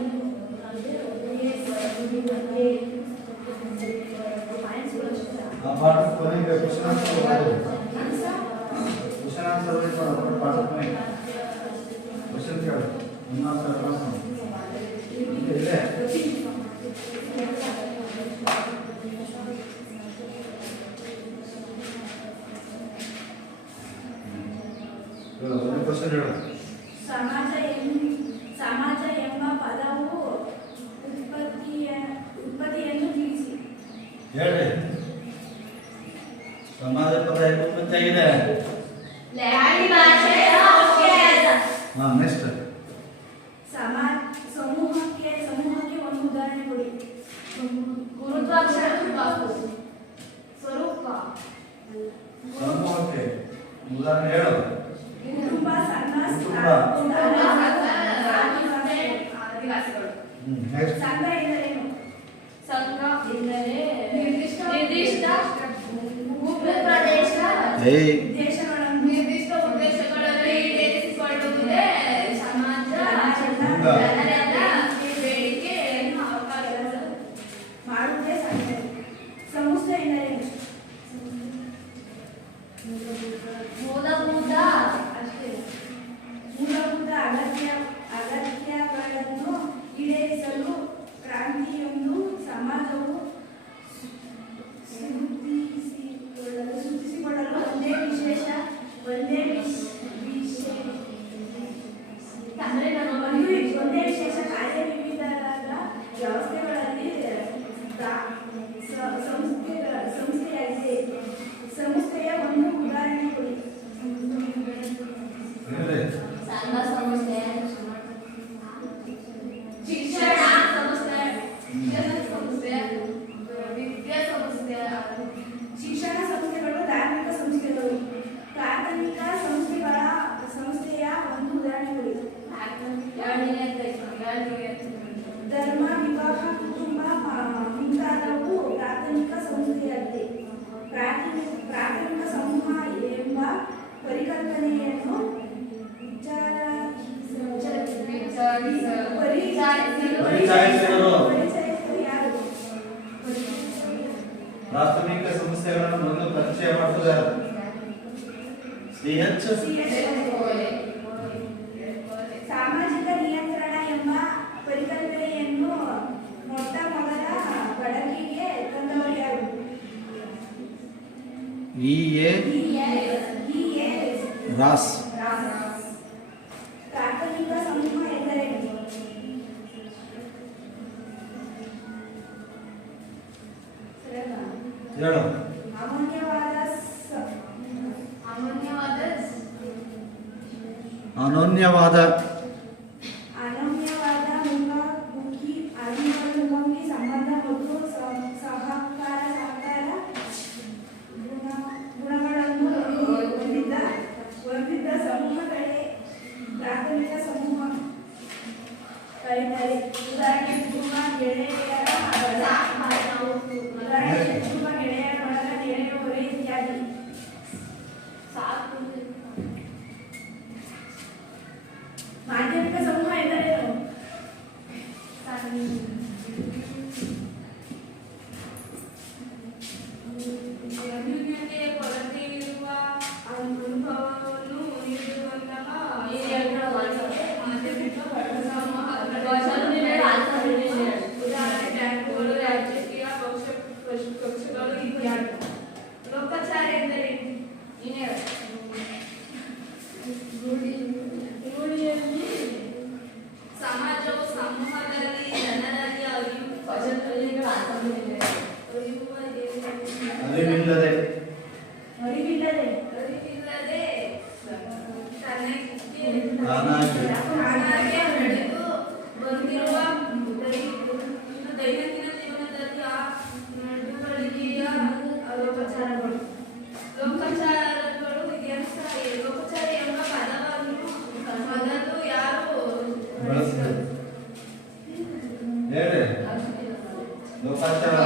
ಒಂದು ಕ್ವಶನ್ ಹೇಳು. ಸಮಾಜ ಎಂಬ ಪದವು ಉತ್ಪತ್ತಿಯನ್ನು ತಿಳಿಸಿ. ಹೇಳ್ರಿ. ಸಮಾಜ ಪದ ಹೇಗೆ ಉತ್ಪತ್ತಿ ಆಗಿದೆ? ಹಾ, ನೆಕ್ಸ್ಟ್. ಸಮೂಹಕ್ಕೆ ಒಂದು ಉದಾಹರಣೆ ಕೊಡಿ. ಸ್ವರೂಪ ಸಮೂಹಕ್ಕೆ ಉದಾಹರಣೆ ಹೇಳು. ಕುಟುಂಬ, ಸಂಘ, ಆದಿವಾಸಿಗಳು. ನೆಕ್ಸ್ಟ್. ಸಂಘ ಎಂದರೇನು? ಸಂಘ ಎಂದರೆ ನಿರ್ದಿಷ್ಟ ಭೂಪ್ರದೇಶ ಏಯ್ ಉದ್ದೇಶಗಳನ್ನು ನಿರ್ದಿಷ್ಟ ಉದ್ದೇಶಗಳನ್ನು ಈಡೇರಿಸಿಕೊಳ್ಳುವುದೇ ಸಮಾಜ. ಸಂಘ. ಜನರೆಲ್ಲ ಬೇಡಿಕೆಯನ್ನು ಅವಕಾಶಗಳು ಮಾಡುವುದೇ ಸಂಘ. ಸಂಸ್ಥೆ ಎಂದರೇನು? ಮೂಲಭೂತ ಅಷ್ಟೇ ಮೂಲಭೂತ ಅಗತ್ಯಗಳನ್ನು ಈಡೇರಿಸಲು ಕ್ರಾಂತಿಯೊಂದು ಸಮಾಜವು ಸೃಷ್ಟಿಸಿಕೊಳ್ಳಲು ಒಂದೇ ವಿಶೇಷ ಕಾರ್ಯವಿವಿಧವಾದ ವ್ಯವಸ್ಥೆಗಳಲ್ಲಿ ಸಂಸ್ಥೆಯಾಗಿದೆ. ಸಂಸ್ಥೆಯ ಒಂದು ಉದಾಹರಣೆ ಕೊಡಿ. ಹೇಳ್ರಿ. ಸಂಘ ಸಂಸ್ಥೆ, ಶಿಕ್ಷಣ ಸಂಸ್ಥೆ, ವಿದ್ಯಾಸಂಸ್ಥೆ. ಶಿಕ್ಷಣ ಸಂಸ್ಥೆಗಳು ಧಾರ್ಮಿಕ ಸಂಸ್ಥೆಗಳು. ಪ್ರಾಥಮಿಕ ಸಂಸ್ಥೆಯ ಒಂದು ಉದಾಹರಣೆ ಕೊಡಿ. ಧರ್ಮ, ವಿವಾಹ, ಕುಟುಂಬ ಮುಂತಾದವು ಪ್ರಾಥಮಿಕ ಸಂಸ್ಥೆಯಾಗಿದೆ. ಪ್ರಾಥಮಿಕ ಸಮೂಹ ಎಂಬ ಪರಿಕಲ್ಪನೆಯನ್ನು ಪರಿಚಯಿಸಿದರು ಯಾರು? ಪ್ರಾಥಮಿಕ ಸಮಸ್ಯೆಗಳನ್ನು ಮೊದಲು ಪರಿಚಯ ಮಾಡುತ್ತಾರೆ. CH. ಸಾಮಾಜಿಕ ನಿಯಂತ್ರಣ ಎಂಬ ಪರಿಕಲ್ಪನೆಯನ್ನು ಮೊಟ್ಟ ಮೊದಲ ಬಳಕೆಗೆ ತಂದವರು ಯಾರು? EA. ರಾಸ್. ಪ್ರಾಥಮಿಕ ಸಮೂಹ ಎಂದರೇನು? ಹೇಳು. ಅಮೂಲ್ಯವಾದ ಅನನ್ಯವಾದ ಮುಖಾಮುಖಿ ಸಂಬಂಧ ಮತ್ತು ಸಹಕಾರ ಗುಣಗಳನ್ನು ಹೊಂದಿದ್ದ ಸಮೂಹಗಳೇ ಪ್ರಾಥಮಿಕ ಸಮೂಹ ಕರೀತಾರೆ. ಉದಾಹರಣೆ ಕುಟುಂಬ, ಗೆಳೆಯರ ಬಳಗ, ನೆರೆಹೊರೆ ಇತ್ಯಾದಿ. ಮಾಧ್ಯಮಿಕ ಸಮೂಹ ಎಂದರೇನು? ಅನ್ಯೋನ್ಯತೆಯ ಕೊರತೆಯಿರುವ ಅನುಭವವನ್ನು ನೀಡುವಂತಹ ಮಾಧ್ಯಮಿಕ ಉದಾಹರಣೆ ಬ್ಯಾಂಕುಗಳು, ರಾಜಕೀಯ ಪಕ್ಷಗಳು ಇತ್ಯಾದಿ. ಲೋಕಾಚಾರ ಎಂದರೇನು? ರೂಢಿಯಲ್ಲಿ ಸಮಾಜವು ಸಮೂಹದಲ್ಲಿ ಜನರಲ್ಲಿ ಅರಿವಿಲ್ಲದೆ ತಾನಾಗಿ ನಡೆದು ಬಂದಿರುವ ದೈನಂದಿನ ಜೀವನದಲ್ಲಿ ಆ ನಡವಳಿಕೆಯ ಲೋಕಾಚಾರಗಳು. ಲೋಕಾಚಾರ ಎಂಬ ಪದವನ್ನು ಮೊದಲು ಯಾರು ಬಳಸಿದರು? ಹೇಳಿ. ಲೋಕಾಚಾರ.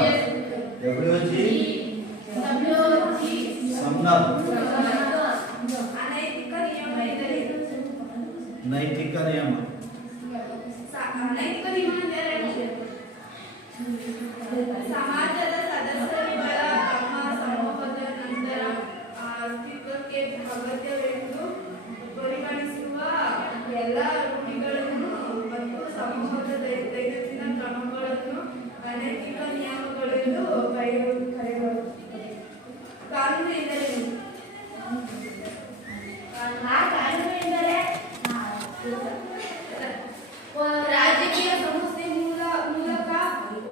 WG. ಸಂಜ್ಞಾ. ಅನೈತಿಕ ನಿಯಮ ಎಂದರೇನು? ನೈತಿಕ ನಿಯಮ. ಅನೈತಿಕ ನಿಯಮ ಎಂದರೇನು? ಸಮಾಜದ ಸದಸ್ಯರುಗಳ ತಮ್ಮ ಸಮೂಹದ ನಂತರ ಅಸ್ತಿತ್ವಕ್ಕೆ ಅಗತ್ಯವೆಂದು ಪರಿಗಣಿಸುವ ಎಲ್ಲ